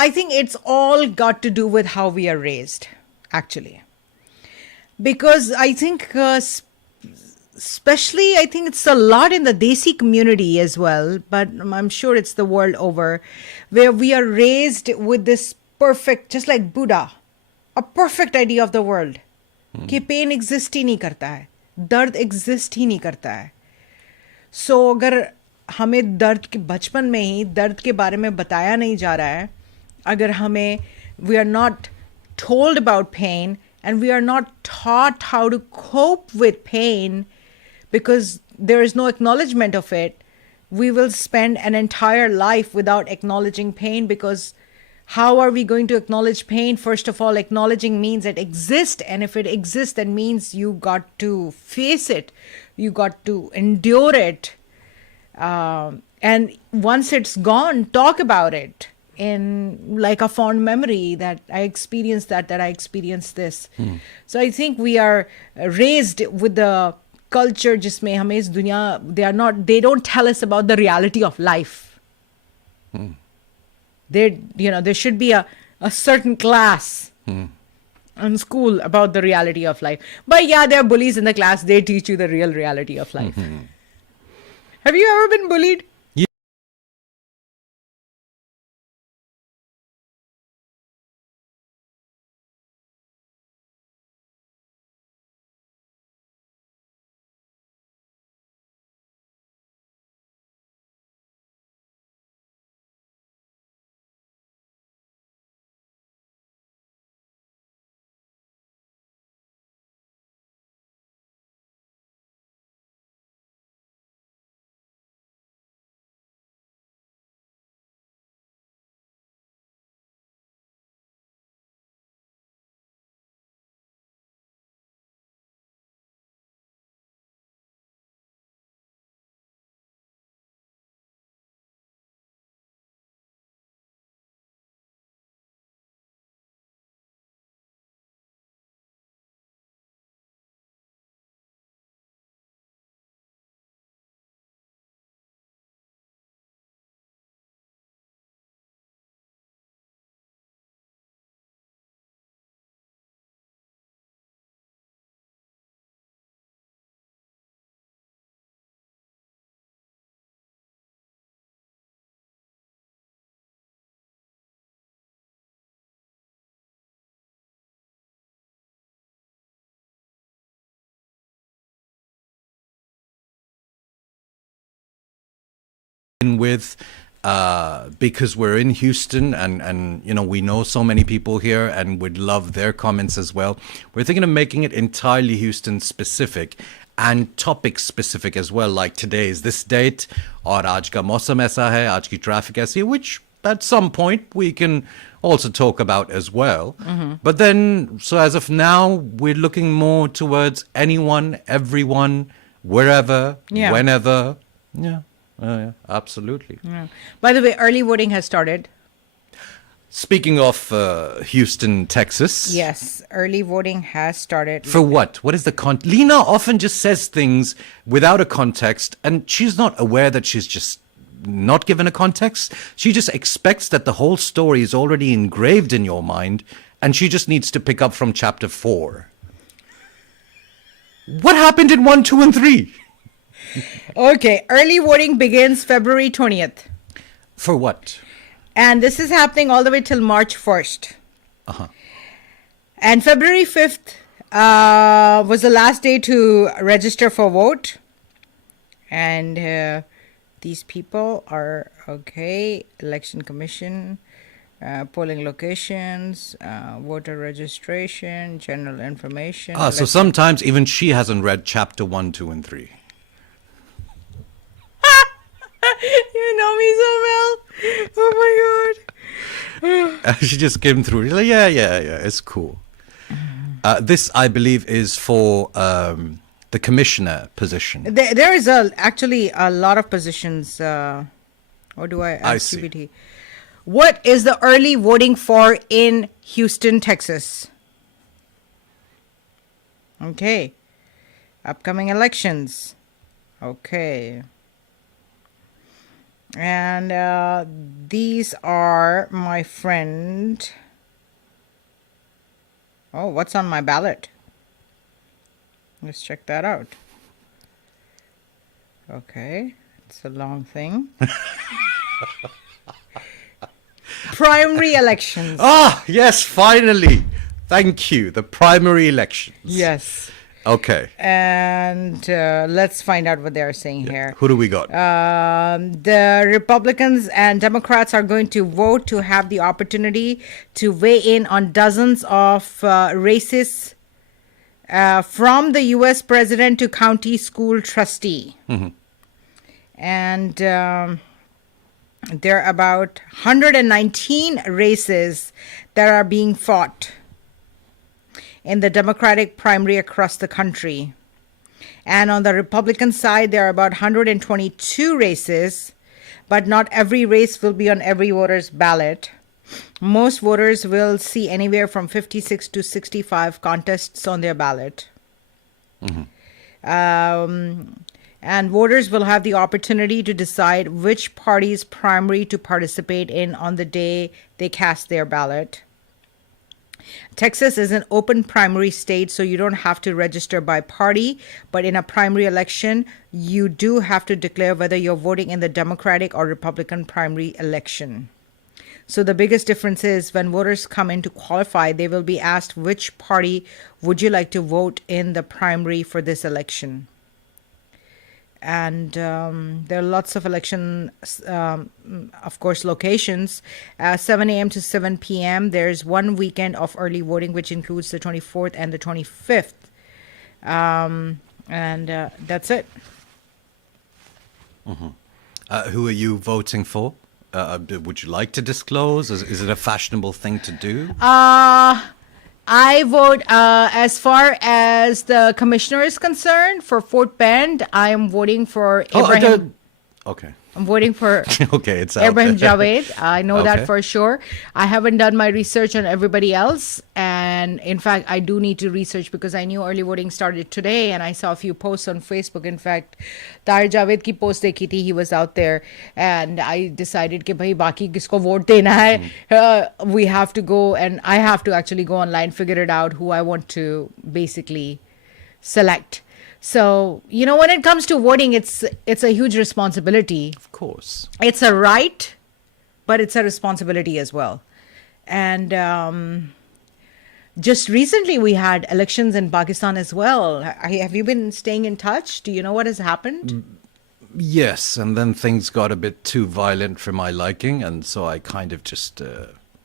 I think it's all got to do with how we are raised, actually. Because I think, especially, I think it's a lot in the Desi community as well, but I'm sure it's the world over, where we are raised with this perfect, just like Buddha, a perfect idea of the world. कि pen exist ही नहीं करता है, दर्द exist ही नहीं करता है. सो अगर हमें दर्द के बचपन में ही दर्द के बारे में बताया नहीं जा रहा है, अगर हमें we are not told about pain and we are not taught how to cope with pain because there is no acknowledgement of it, we will spend an entire life without acknowledging pain. Because how are we going to acknowledge pain? First of all, acknowledging means it exists, and if it exists, that means you got to face it, you got to endure it, and once it's gone, talk about it in like a fond memory that I experienced that I experienced this. So I think we are raised with the culture जिसमें हमें इस दुनिया, they don't tell us about the reality of life. There should be a certain class in school about the reality of life. But yeah, there are bullies in the class. They teach you the real reality of life. Have you ever been bullied? With because we're in Houston and we know so many people here and would love their comments as well. We're thinking of making it entirely Houston specific and topic specific as well, like today's this date और आज का मौसम ऐसा है, आज की traffic ऐसी है, which at some point we can also talk about as well. But then, so as of now, we're looking more towards anyone, everyone, wherever, whenever. Yeah. Yeah, absolutely. Yeah. By the way, early voting has started. Speaking of Houston, Texas. Yes, early voting has started. For what? What is the Leena often just says things without a context, and she's not aware that she's just not given a context. She just expects that the whole story is already engraved in your mind, and she just needs to pick up from chapter 4. What happened in 1, 2, and 3? Okay, early voting begins February 20th. For what? And this is happening all the way till March 1st. And February 5th was the last day to register for vote. And these people are, okay, Election Commission, polling locations, voter registration, general information. So sometimes even she hasn't read chapter 1, 2, and 3. You know me so well. Oh my God. She just came through. She's like, yeah, it's cool. This, I believe, is for the commissioner position. There is actually a lot of positions. Or do I ask CBT? What is the early voting for in Houston, Texas? Okay. Upcoming elections. Okay. And these are my friend. Oh, what's on my ballot? Let's check that out. Okay, it's a long thing. Primary elections. Ah, yes, finally. Thank you. The primary elections. Yes. Okay. And let's find out what they're saying here. Who do we got? The Republicans and Democrats are going to vote to have the opportunity to weigh in on dozens of races from the U.S. president to county school trustee. Mm-hmm. And there are about 119 races that are being fought in the Democratic primary across the country. And on the Republican side, there are about 122 races, but not every race will be on every voter's ballot. Most voters will see anywhere from 56 to 65 contests on their ballot. Mm-hmm. And voters will have the opportunity to decide which party's primary to participate in on the day they cast their ballot. Texas is an open primary state, so you don't have to register by party, but in a primary election, you do have to declare whether you're voting in the Democratic or Republican primary election. So the biggest difference is when voters come in to qualify, they will be asked which party would you like to vote in the primary for this election. And there are lots of election, of course, locations. 7 a.m. to 7 p.m. There's one weekend of early voting, which includes the 24th and the 25th. And that's it. Mm-hmm. Who are you voting for? Would you like to disclose? Is it a fashionable thing to do? I vote, as far as the commissioner is concerned, for Fort Bend, I am voting for Abraham. Okay. I'm voting for okay, it's out Abraham there. Javed. I know that for sure. I haven't done my research on everybody else. And in fact, I do need to research because I knew early voting started today and I saw a few posts on Facebook. In fact, Tahir Javed ki post dekhi thi, he was out there and I decided कि भाई बाकी किसको vote देना है. We have to go and I have to actually go online, figure it out who I want to basically select. So, you know, when it comes to voting, it's a huge responsibility. Of course. It's a right, but it's a responsibility as well. And just recently we had elections in Pakistan as well. Have you been staying in touch? Do you know what has happened? Yes, and then things got a bit too violent for my liking, and so I kind of just...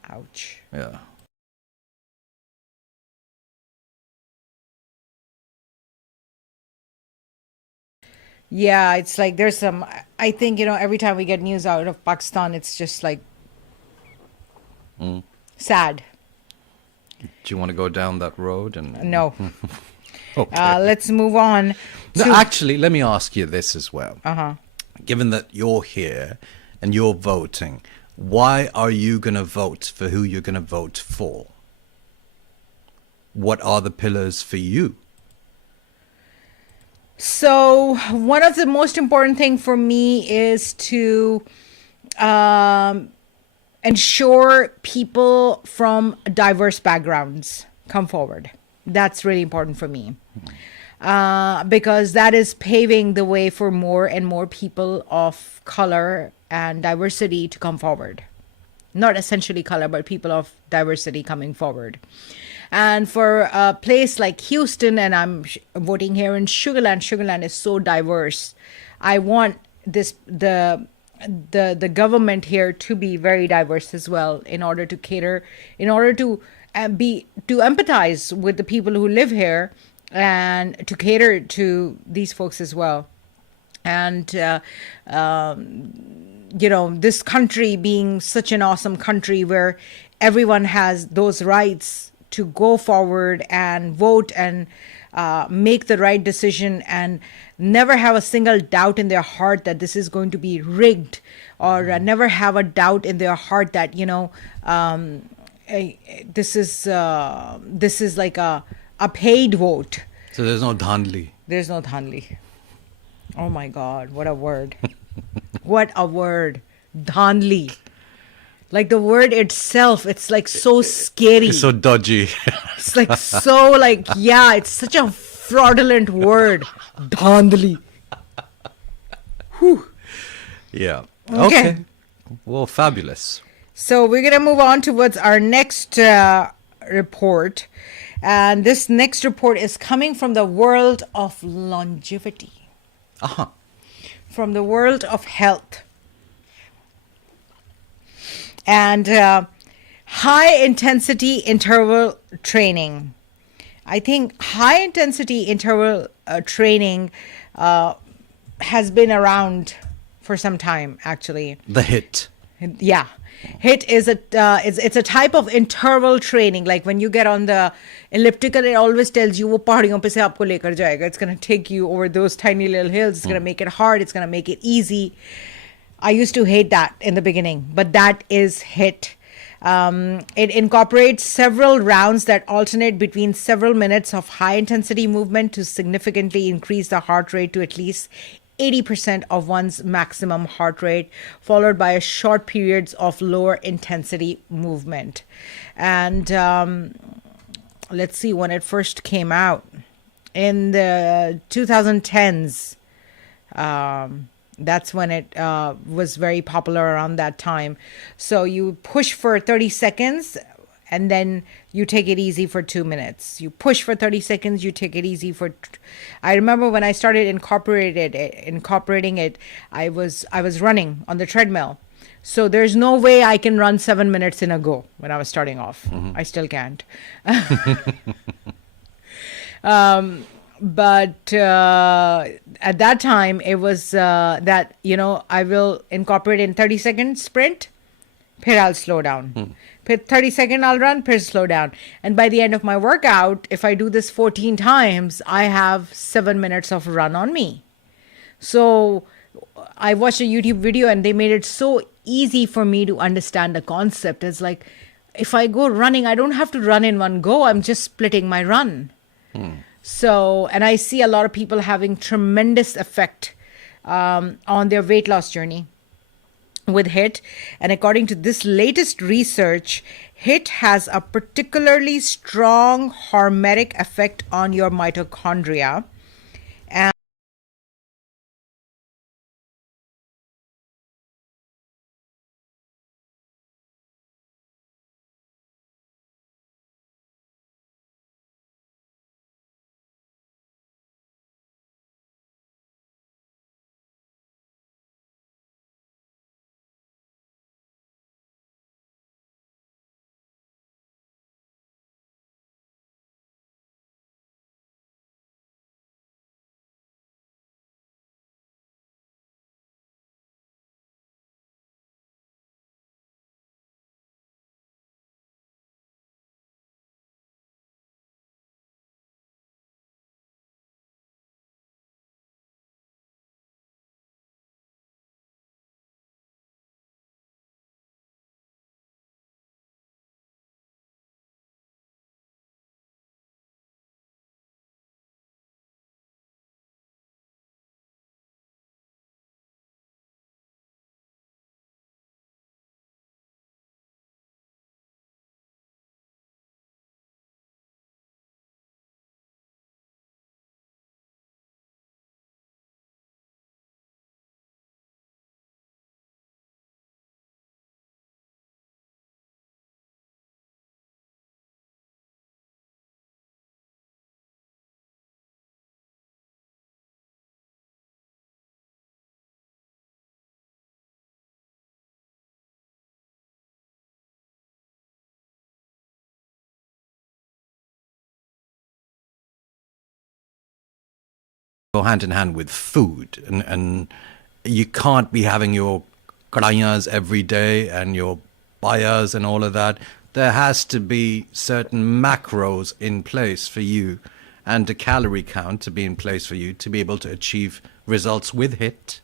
Ouch. Yeah. Yeah, it's like there's some, I think, you know, every time we get news out of Pakistan, it's just like sad. Do you want to go down that road? No. Okay. Let's move on. No, actually, let me ask you this as well. Uh-huh. Given that you're here and you're voting, why are you going to vote for who you're going to vote for? What are the pillars for you? So one of the most important thing for me is to ensure people from diverse backgrounds come forward. That's really important for me. Because that is paving the way for more and more people of color and diversity to come forward. Not essentially color, but people of diversity coming forward. And for a place like Houston, and I'm voting here in Sugarland, Sugarland is so diverse. I want the government here to be very diverse as well, in order to cater, in order to empathize with the people who live here, and to cater to these folks as well. And you know, this country being such an awesome country where everyone has those rights to go forward and vote and make the right decision and never have a single doubt in their heart that this is going to be rigged, or never have a doubt in their heart that, you know, this is like a paid vote. So there's no dhandli. There's no dhandli. Oh my God, what a word. What a word. Dhandli. Like the word itself, it's like so scary. It's so dodgy. It's like so like, yeah, it's such a fraudulent word. Dhandli. Whew. Yeah. Okay. Well, fabulous. So we're going to move on towards our next report. And this next report is coming from the world of longevity. Uh-huh. From the world of health. And high intensity interval training. I think high intensity interval training has been around for some time, actually. The HIT. Yeah. HIT is it's a type of interval training. Like when you get on the elliptical, it always tells you, wo pahadiyon pe se aapko lekar jayega. It's going to take you over those tiny little hills. It's going to make it hard. It's going to make it easy. I used to hate that in the beginning, but that is HIT. It incorporates several rounds that alternate between several minutes of high intensity movement to significantly increase the heart rate to at least 80% of one's maximum heart rate, followed by a short periods of lower intensity movement. And let's see, when it first came out in the 2010s, that's when it was very popular around that time. So you push for 30 seconds and then you take it easy for 2 minutes. You push for 30 seconds, you take it easy for... I remember when I started incorporating it, I was running on the treadmill. So there's no way I can run 7 minutes in a go when I was starting off. I still can't. But at that time, it was that, I will incorporate in 30-second sprint, phir I'll slow down. 30 second I'll run, phir slow down. And by the end of my workout, if I do this 14 times, I have 7 minutes of run on me. So I watched a YouTube video and they made it so easy for me to understand the concept. It's like, if I go running, I don't have to run in one go. I'm just splitting my run. So, and I see a lot of people having tremendous effect on their weight loss journey with HIT. And according to this latest research, HIT has a particularly strong hormetic effect on your mitochondria. And go hand in hand with food, and you can't be having your kadayas every day and your payas and all of that. There has to be certain macros in place for you and a calorie count to be in place for you to be able to achieve results with HIT.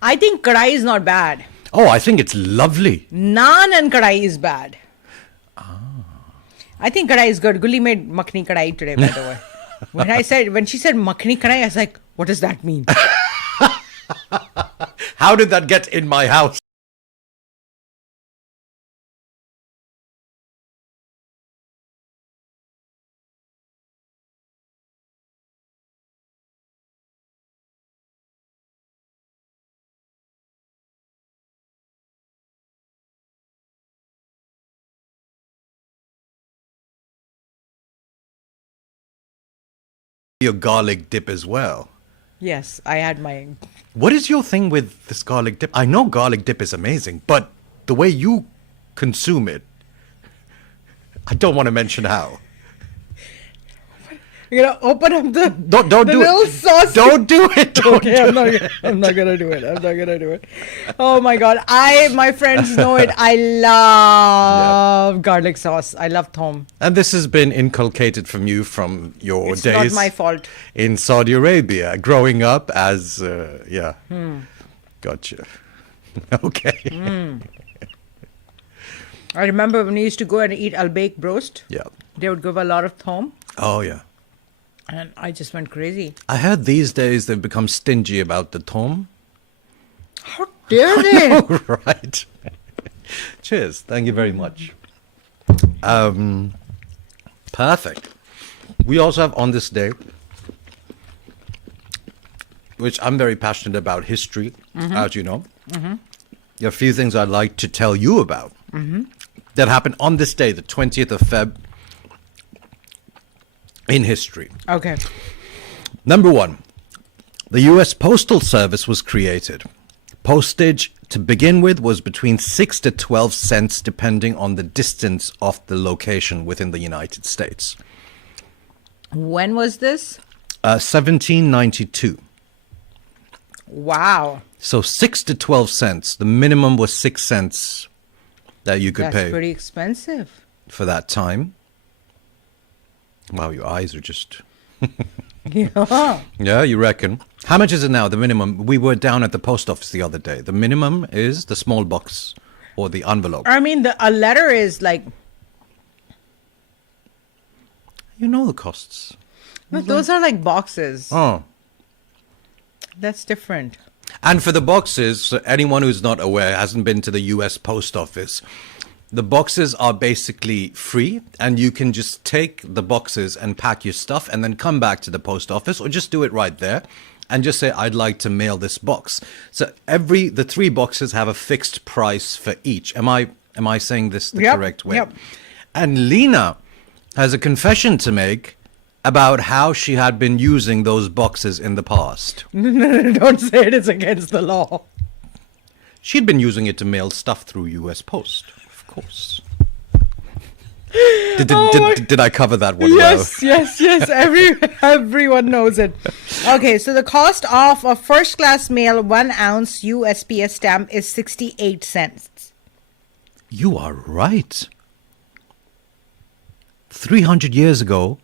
I think kadai is not bad. Oh, I think it's lovely. Naan and kadai is bad. I think kadai is good. Gulli made makhni kadai today, by the way. When she said makhni kadai, I was like, what does that mean? How did that get in my house? Your garlic dip as well. Yes, I had my. What is your thing with this garlic dip? I know garlic dip is amazing, but the way you consume it, I don't want to mention how. You're gonna open up the Don't the do little it. sauce. Don't do it. Don't Okay, do I'm not gonna do it. I'm not gonna do it. Oh my god, my friends know it. I love garlic sauce. I love thom. And this has been inculcated from you from your It's days not my fault. in Saudi Arabia, growing up as, Gotcha. Okay. I remember when we used to go and eat al-baik roast. Yeah. They would give a lot of thom, Oh, yeah. and I just went crazy. I heard these days they've become stingy about the tom. How dare they? Oh, right. Cheers. Thank you very much. Perfect. We also have on this day, which I'm very passionate about, history, as you know. There are a few things I'd like to tell you about that happened on this day, the 20th of Feb, in history. Okay. Number one, the U.S. Postal Service was created. Postage, to begin with, was between 6 to 12 cents, depending on the distance of the location within the United States. When was this? 1792. Wow. So 6 to 12 cents. The minimum was 6 cents that you could That's pay pretty expensive. for that time. Wow, your eyes are just... Yeah. Yeah, you reckon. How much is it now, the minimum? We were down at the post office the other day. The minimum is the small box or the envelope. I mean, a letter is like... You know the costs. No, those are like boxes. Oh. That's different. And for the boxes, so anyone who's not aware, hasn't been to the US post office, the boxes are basically free, and you can just take the boxes and pack your stuff and then come back to the post office, or just do it right there and just say, I'd like to mail this box. So the 3 boxes have a fixed price for each. Am I saying this the correct way? Yep. And Leena has a confession to make about how she had been using those boxes in the past. Don't say it. It's against the law. She'd been using it to mail stuff through US Post, of course. Did I cover that one Yes, well? yes. Everyone knows it. Okay, so the cost of a first class mail 1 ounce USPS stamp is 68 cents. You are right. 300 years ago,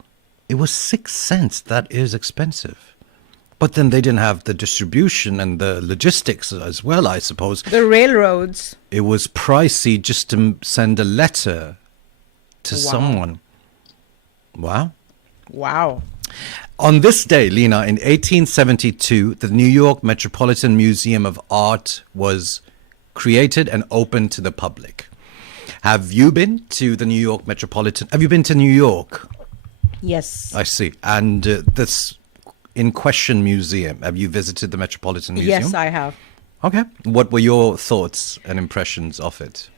it was 6 cents. That is expensive. But then they didn't have the distribution and the logistics as well, I suppose. The railroads. It was pricey just to send a letter to someone. Wow. Wow. On this day, Leena, in 1872, the New York Metropolitan Museum of Art was created and opened to the public. Have you been to the New York Metropolitan? Have you been to New York? Yes. I see. And this in question museum, have you visited the Metropolitan Museum? Yes, I have. Okay. What were your thoughts and impressions of it?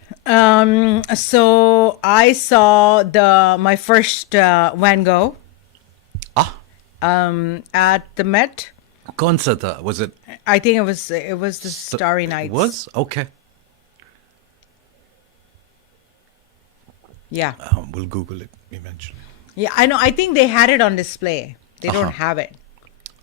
So I saw my first Van Gogh at the Met. Concert, was it? I think it was the Starry Nights. Was? Okay. Yeah. We'll Google it eventually. Yeah, I know. I think they had it on display. They don't have it.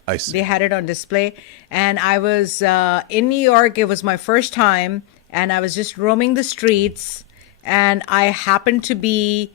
I see. They had it on display. And I was in New York. It was my first time. And I was just roaming the streets. And I happened to be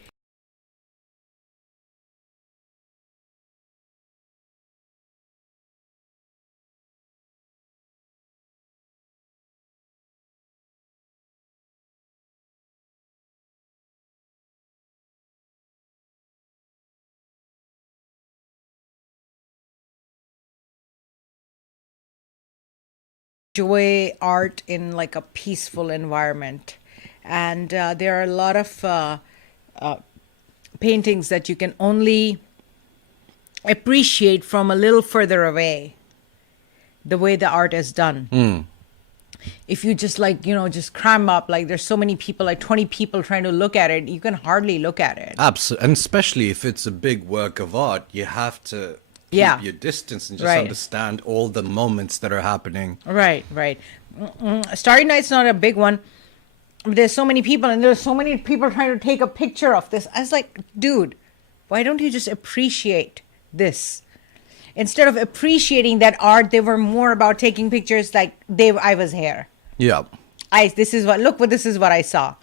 enjoy art in like a peaceful environment. And there are a lot of paintings that you can only appreciate from a little further away, the way the art is done. If you just like, just cram up, like there's so many people, like 20 people trying to look at it, you can hardly look at it. Absolutely. And especially if it's a big work of art, you have to keep Yeah. your distance and just Right. understand all the moments that are happening. Right, right. Starry Night's not a big one. There's so many people, and there's so many people trying to take a picture of this. I was like, dude, why don't you just appreciate this? Instead of appreciating that art, they were more about taking pictures like I was here. Yeah. This is what I saw.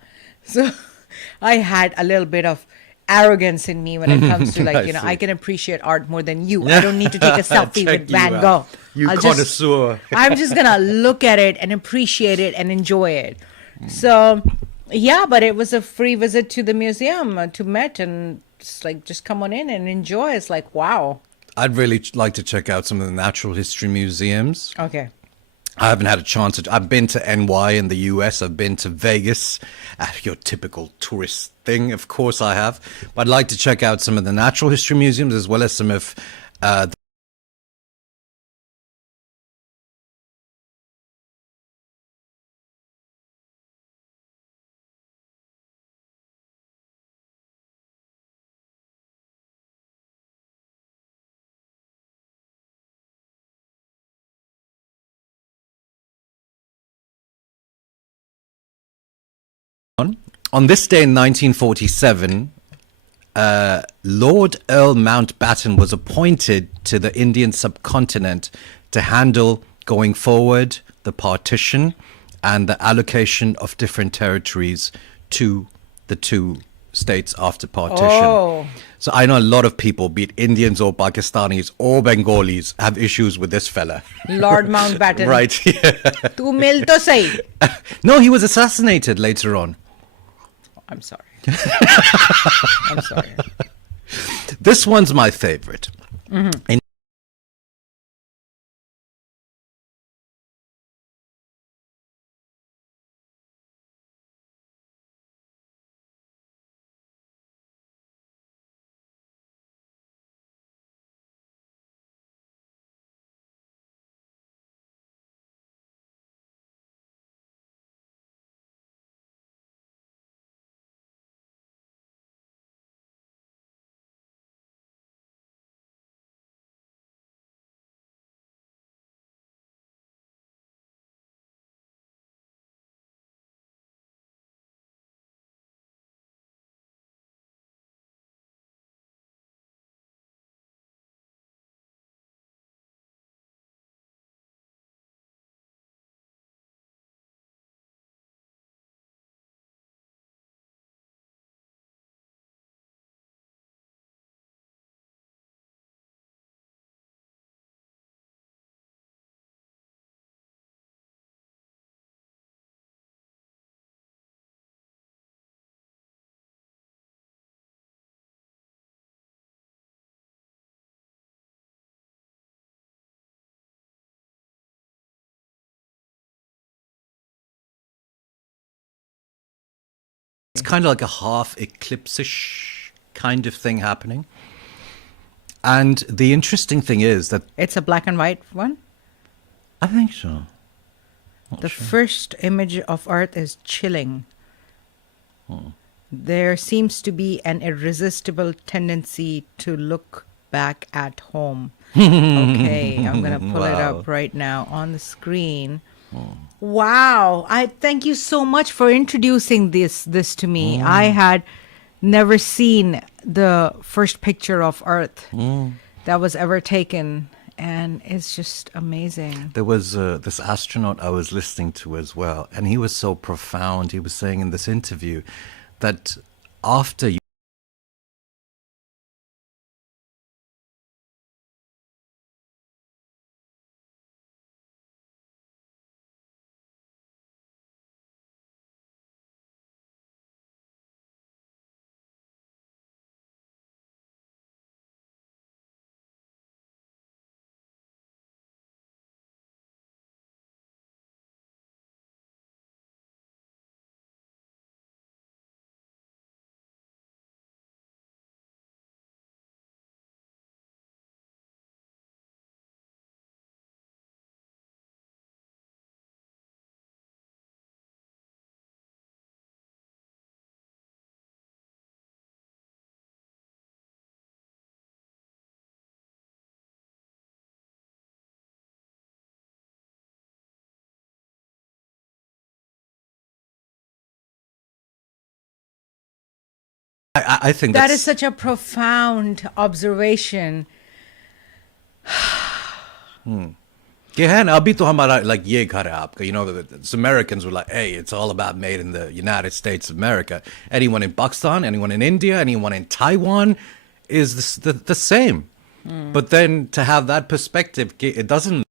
So I had a little bit of arrogance in me when it comes to like, I can appreciate art more than you. I don't need to take a selfie Check with you Van out. Gogh. You I'll connoisseur. I'm just gonna look at it and appreciate it and enjoy it. So yeah, but it was a free visit to the museum, to Met, and just come on in and enjoy. It's like, wow. I'd really like to check out some of the natural history museums. Okay. I haven't had a chance to. I've been to NY in the US. I've been to Vegas. Your typical tourist thing, of course I have. But I'd like to check out some of the natural history museums as well as some of on this day in 1947, Lord Earl Mountbatten was appointed to the Indian subcontinent to handle going forward the partition and the allocation of different territories to the two states after partition. Oh. So I know a lot of people, be it Indians or Pakistanis or Bengalis, have issues with this fella. Lord Mountbatten. Right. Tu mil to say. No, he was assassinated later on. I'm sorry. I'm sorry. This one's my favorite. In it's kind of like a half eclipse-ish kind of thing happening. And the interesting thing is that It's a black and white one. I think so. The first image of Earth is chilling. There seems to be an irresistible tendency to look back at home. Okay, I'm going to pull it Wow. up right now on the screen. Wow, I thank you so much for introducing this to me. I had never seen the first picture of Earth that was ever taken, and it's just amazing. There was this astronaut I was listening to as well, and he was so profound. He was saying in this interview that after you I think That that's is such a profound observation. कि है ना अभी तो हमारा like ये घर है आपका you know the Americans were like hey it's all about made in the United States of America anyone in Pakistan anyone in India anyone in Taiwan is the same but then to have that perspective it doesn't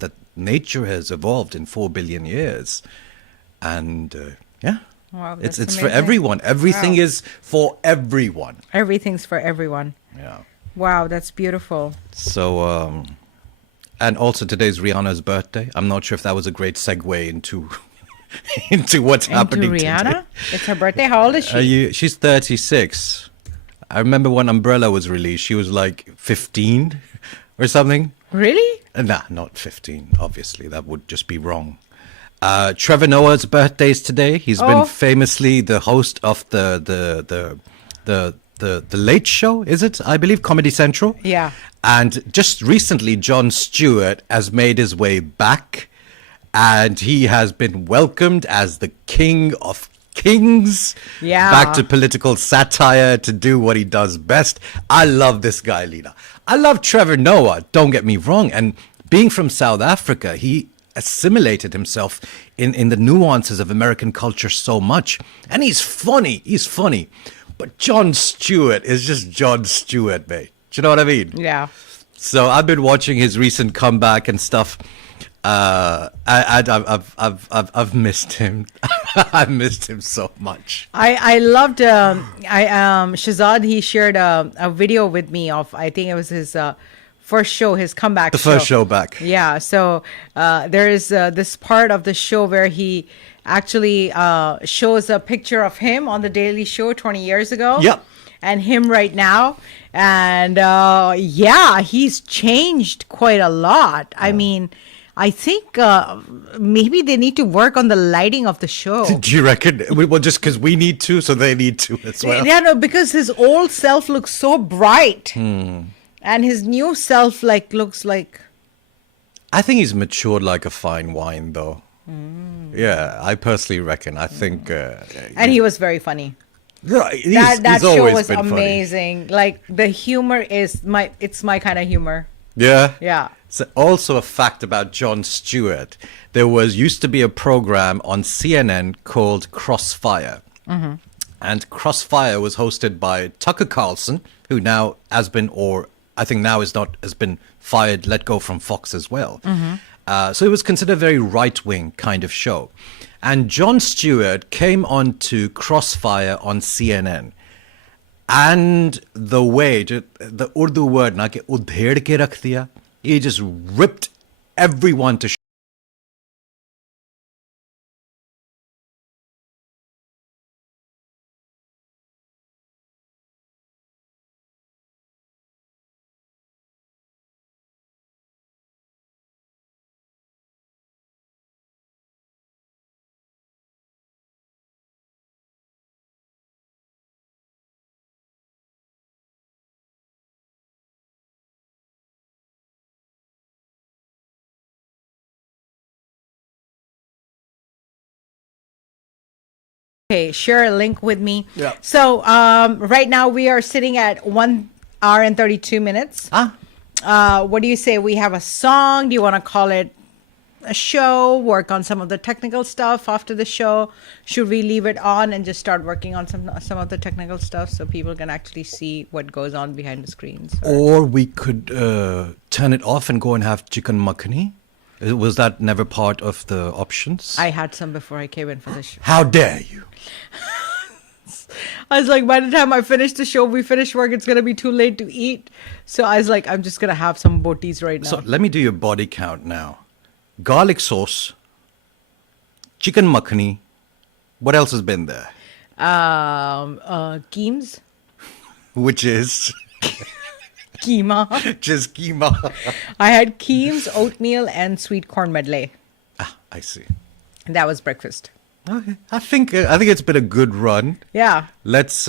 that nature has evolved in 4 billion years and yeah Wow, it's that's for amazing. everyone everything Wow. is for everyone Everything's for everyone. yeah Wow, that's beautiful. so and also today's Rihanna's birthday I'm not sure if that was a great segue into into what's And to happening Rihanna, today. it's her birthday. How old is she? She's 36 I remember when Umbrella was released she was like 15 or something. Really? Nah, not 15. Obviously, that would just be wrong. Trevor Noah's birthday is today. He's been famously the host of the Late Show, is it? I believe Comedy Central. Yeah. And just recently, Jon Stewart has made his way back, and he has been welcomed as the King of Kings. Yeah. Back to political satire to do what he does best. I love this guy, Leena. I love Trevor Noah, don't get me wrong. And being from South Africa, he assimilated himself in the nuances of American culture so much. And he's funny. He's funny. But Jon Stewart is just Jon Stewart, mate. Do you know what I mean? Yeah. So I've been watching his recent comeback and stuff. I've missed him. I've missed him so much. I loved Shehzad. He shared a video with me of I think it was his first show, his comeback. The first show back. Yeah. So there is this part of the show where he actually shows a picture of him on the Daily Show 20 years ago. Yep. And him right now. And yeah, he's changed quite a lot. I mean, I think maybe they need to work on the lighting of the show. Do you reckon? Well, just because we need to, so they need to as well. Yeah, no, because his old self looks so bright. And his new self looks like... I think he's matured like a fine wine, though. Yeah, I personally reckon. I think... and he was very funny. Yeah, That he's show always was been funny. amazing. Like, the humor is it's my kind of humor. Yeah. Yeah. So also a fact about Jon Stewart. There used to be a program on CNN called Crossfire. And Crossfire was hosted by Tucker Carlson, who now has been, or I think now has been fired, let go from Fox as well. So it was considered a very right-wing kind of show. And Jon Stewart came on to Crossfire on CNN. And the way, the Urdu word, na ke udher ke rakh diya, he just ripped everyone to Okay, share a link with me. Yeah. So right now we are sitting at 1 hour and 32 minutes. What do you say? We have a song. Do you want to call it a show? Work on some of the technical stuff after the show? Should we leave it on and just start working on some of the technical stuff so people can actually see what goes on behind the screens? Or we could turn it off and go and have chicken makhani. Was that never part of the options? I had some before I came in for the show. How dare you? I was like, by the time I finish the show, we finish work, it's going to be too late to eat. So I was like, I'm just going to have some botis right now. So let me do your body count now. Garlic sauce, chicken makhani. What else has been there? Keems. Which is Keema. Just keema. I had Keem's, oatmeal, and sweet corn medley. Ah, I see. And that was breakfast. Okay. I think it's been a good run. Yeah. Let's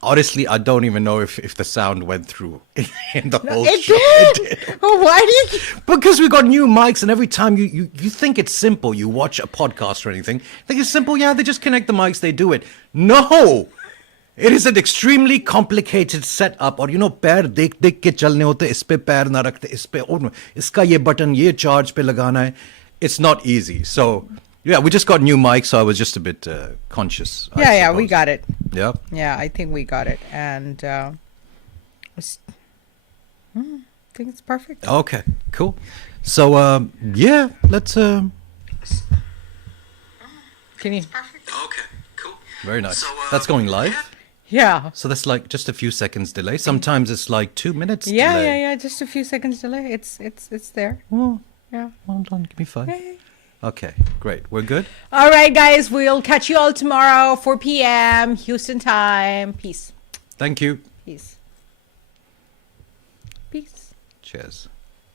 honestly, I don't even know if the sound went through in the whole It show. did. Oh, why do you? Because we got new mics, and every time you think it's simple, you watch a podcast or anything, think it's simple. Yeah, they just connect the mics, they do it. No, it is an extremely complicated setup. और पैर देख के चलने होते, इस पे पैर ना रखते, इस पे और इसका ये बटन ये charge पे लगाना है. It's not easy. So yeah, we just got new mics, so I was just a bit conscious. Yeah, we got it. Yeah. Yeah, I think we got it, and I think it's perfect. Okay, cool. So yeah, let's. Can you? Okay, cool. Very nice. So, that's going live. Yeah. So that's like just a few seconds delay. Sometimes it's like 2 minutes Yeah, delay. yeah. Just a few seconds delay. It's there. Oh, Yeah. hold on, give me 5. Yay. Okay, great. We're good? All right, guys. We'll catch you all tomorrow, 4 p.m. Houston time. Peace. Thank you. Peace. Peace. Cheers.